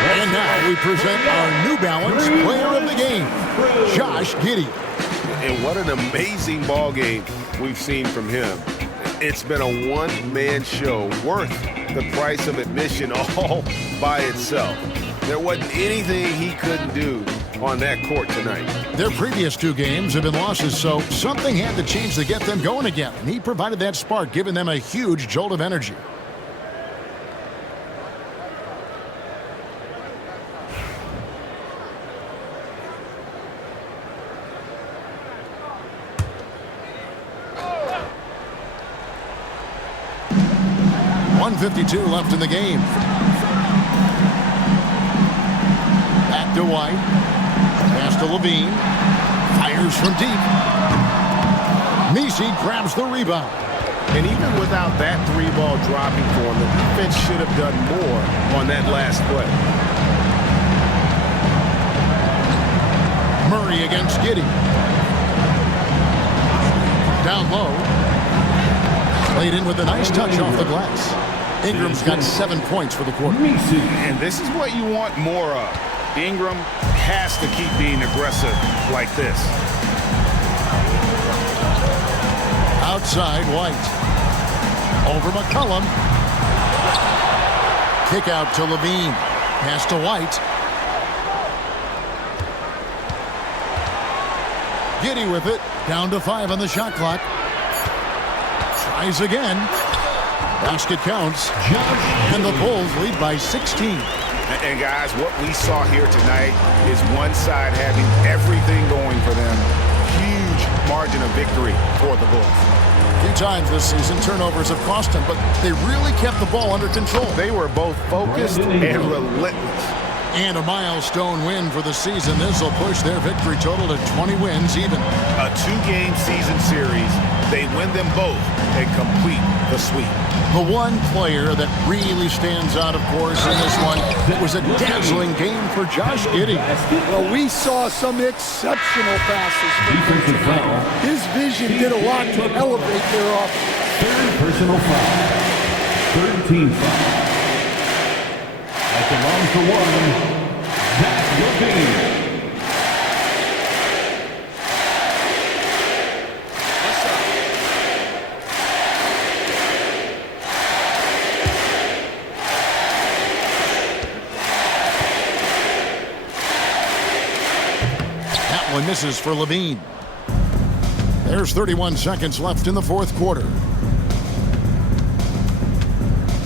And now we present our New Balance Player of the Game, Josh Giddey. And what an amazing ball game we've seen from him. It's been a one-man show worth the price of admission all by itself. There wasn't anything he couldn't do on that court tonight. Their previous 2 games have been losses, so something had to change to get them going again. And he provided that spark, giving them a huge jolt of energy. .152 left in the game. Back to White. Pass to Levine. Fires from deep. Misi grabs the rebound. And even without that 3-ball dropping for him, the defense should have done more on that last play. Murray against Giddey. Down low. Played in with a nice touch off the glass. Ingram's got 7 points for the quarter. And this is what you want more of. Ingram has to keep being aggressive like this. Outside, White. Over McCollum. Kick out to Levine. Pass to White. Giddey with it. Down to 5 on the shot clock. Tries again. Basket counts. And the Bulls lead by 16. And guys, what we saw here tonight is one side having everything going for them. Huge margin of victory for the Bulls. A few times this season, turnovers have cost them, but they really kept the ball under control. They were both focused and relentless. And a milestone win for the season. This will push their victory total to 20 wins even. A 2-game season series. They win them both and complete the sweep. The one player that really stands out, of course, in this one, it was a dazzling game for Josh Giddey. Well, we saw some exceptional passes from him tonight. His vision did a lot to elevate their offense. 3rd personal foul. 13 foul. That belongs to 1. That will be. one misses for Levine. There's 31 seconds left in the fourth quarter.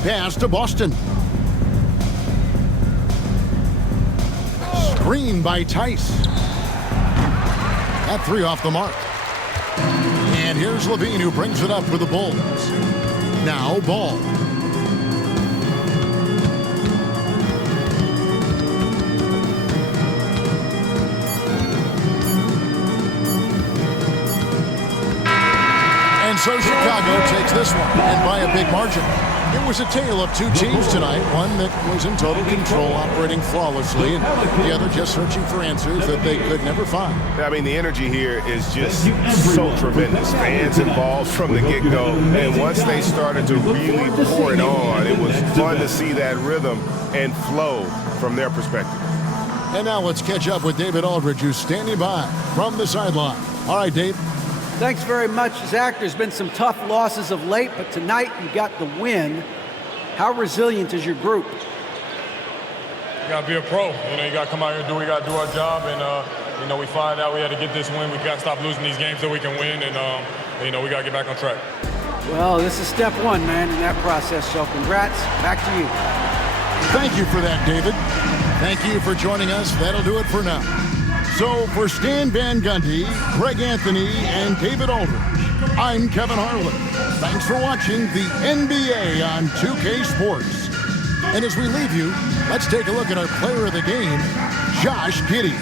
Pass to Boston. Screen by Tice. That three off the mark. And here's Levine who brings it up for the Bulls. Now Ball. And so Chicago takes this one, and by a big margin. It was a tale of two teams tonight, one that was in total control, operating flawlessly, and the other just searching for answers that they could never find. I mean, the energy here is just so tremendous. Fans involved from the get-go, and once they started to really pour it on, it was fun to see that rhythm and flow from their perspective. And now let's catch up with David Aldridge, who's standing by from the sideline. All right, Dave. Thanks very much, Zach. There's been some tough losses of late, but tonight you got the win. How resilient is your group? You got to be a pro. You got to come out here and do what we got to do our job. And, we find out we had to get this win. We got to stop losing these games so we can win. And, we got to get back on track. Well, this is step one, man, in that process. So congrats. Back to you. Thank you for that, David. Thank you for joining us. That'll do it for now. So for Stan Van Gundy, Greg Anthony, and David Aldridge, I'm Kevin Harlan. Thanks for watching the NBA on 2K Sports. And as we leave you, let's take a look at our player of the game, Josh Giddey.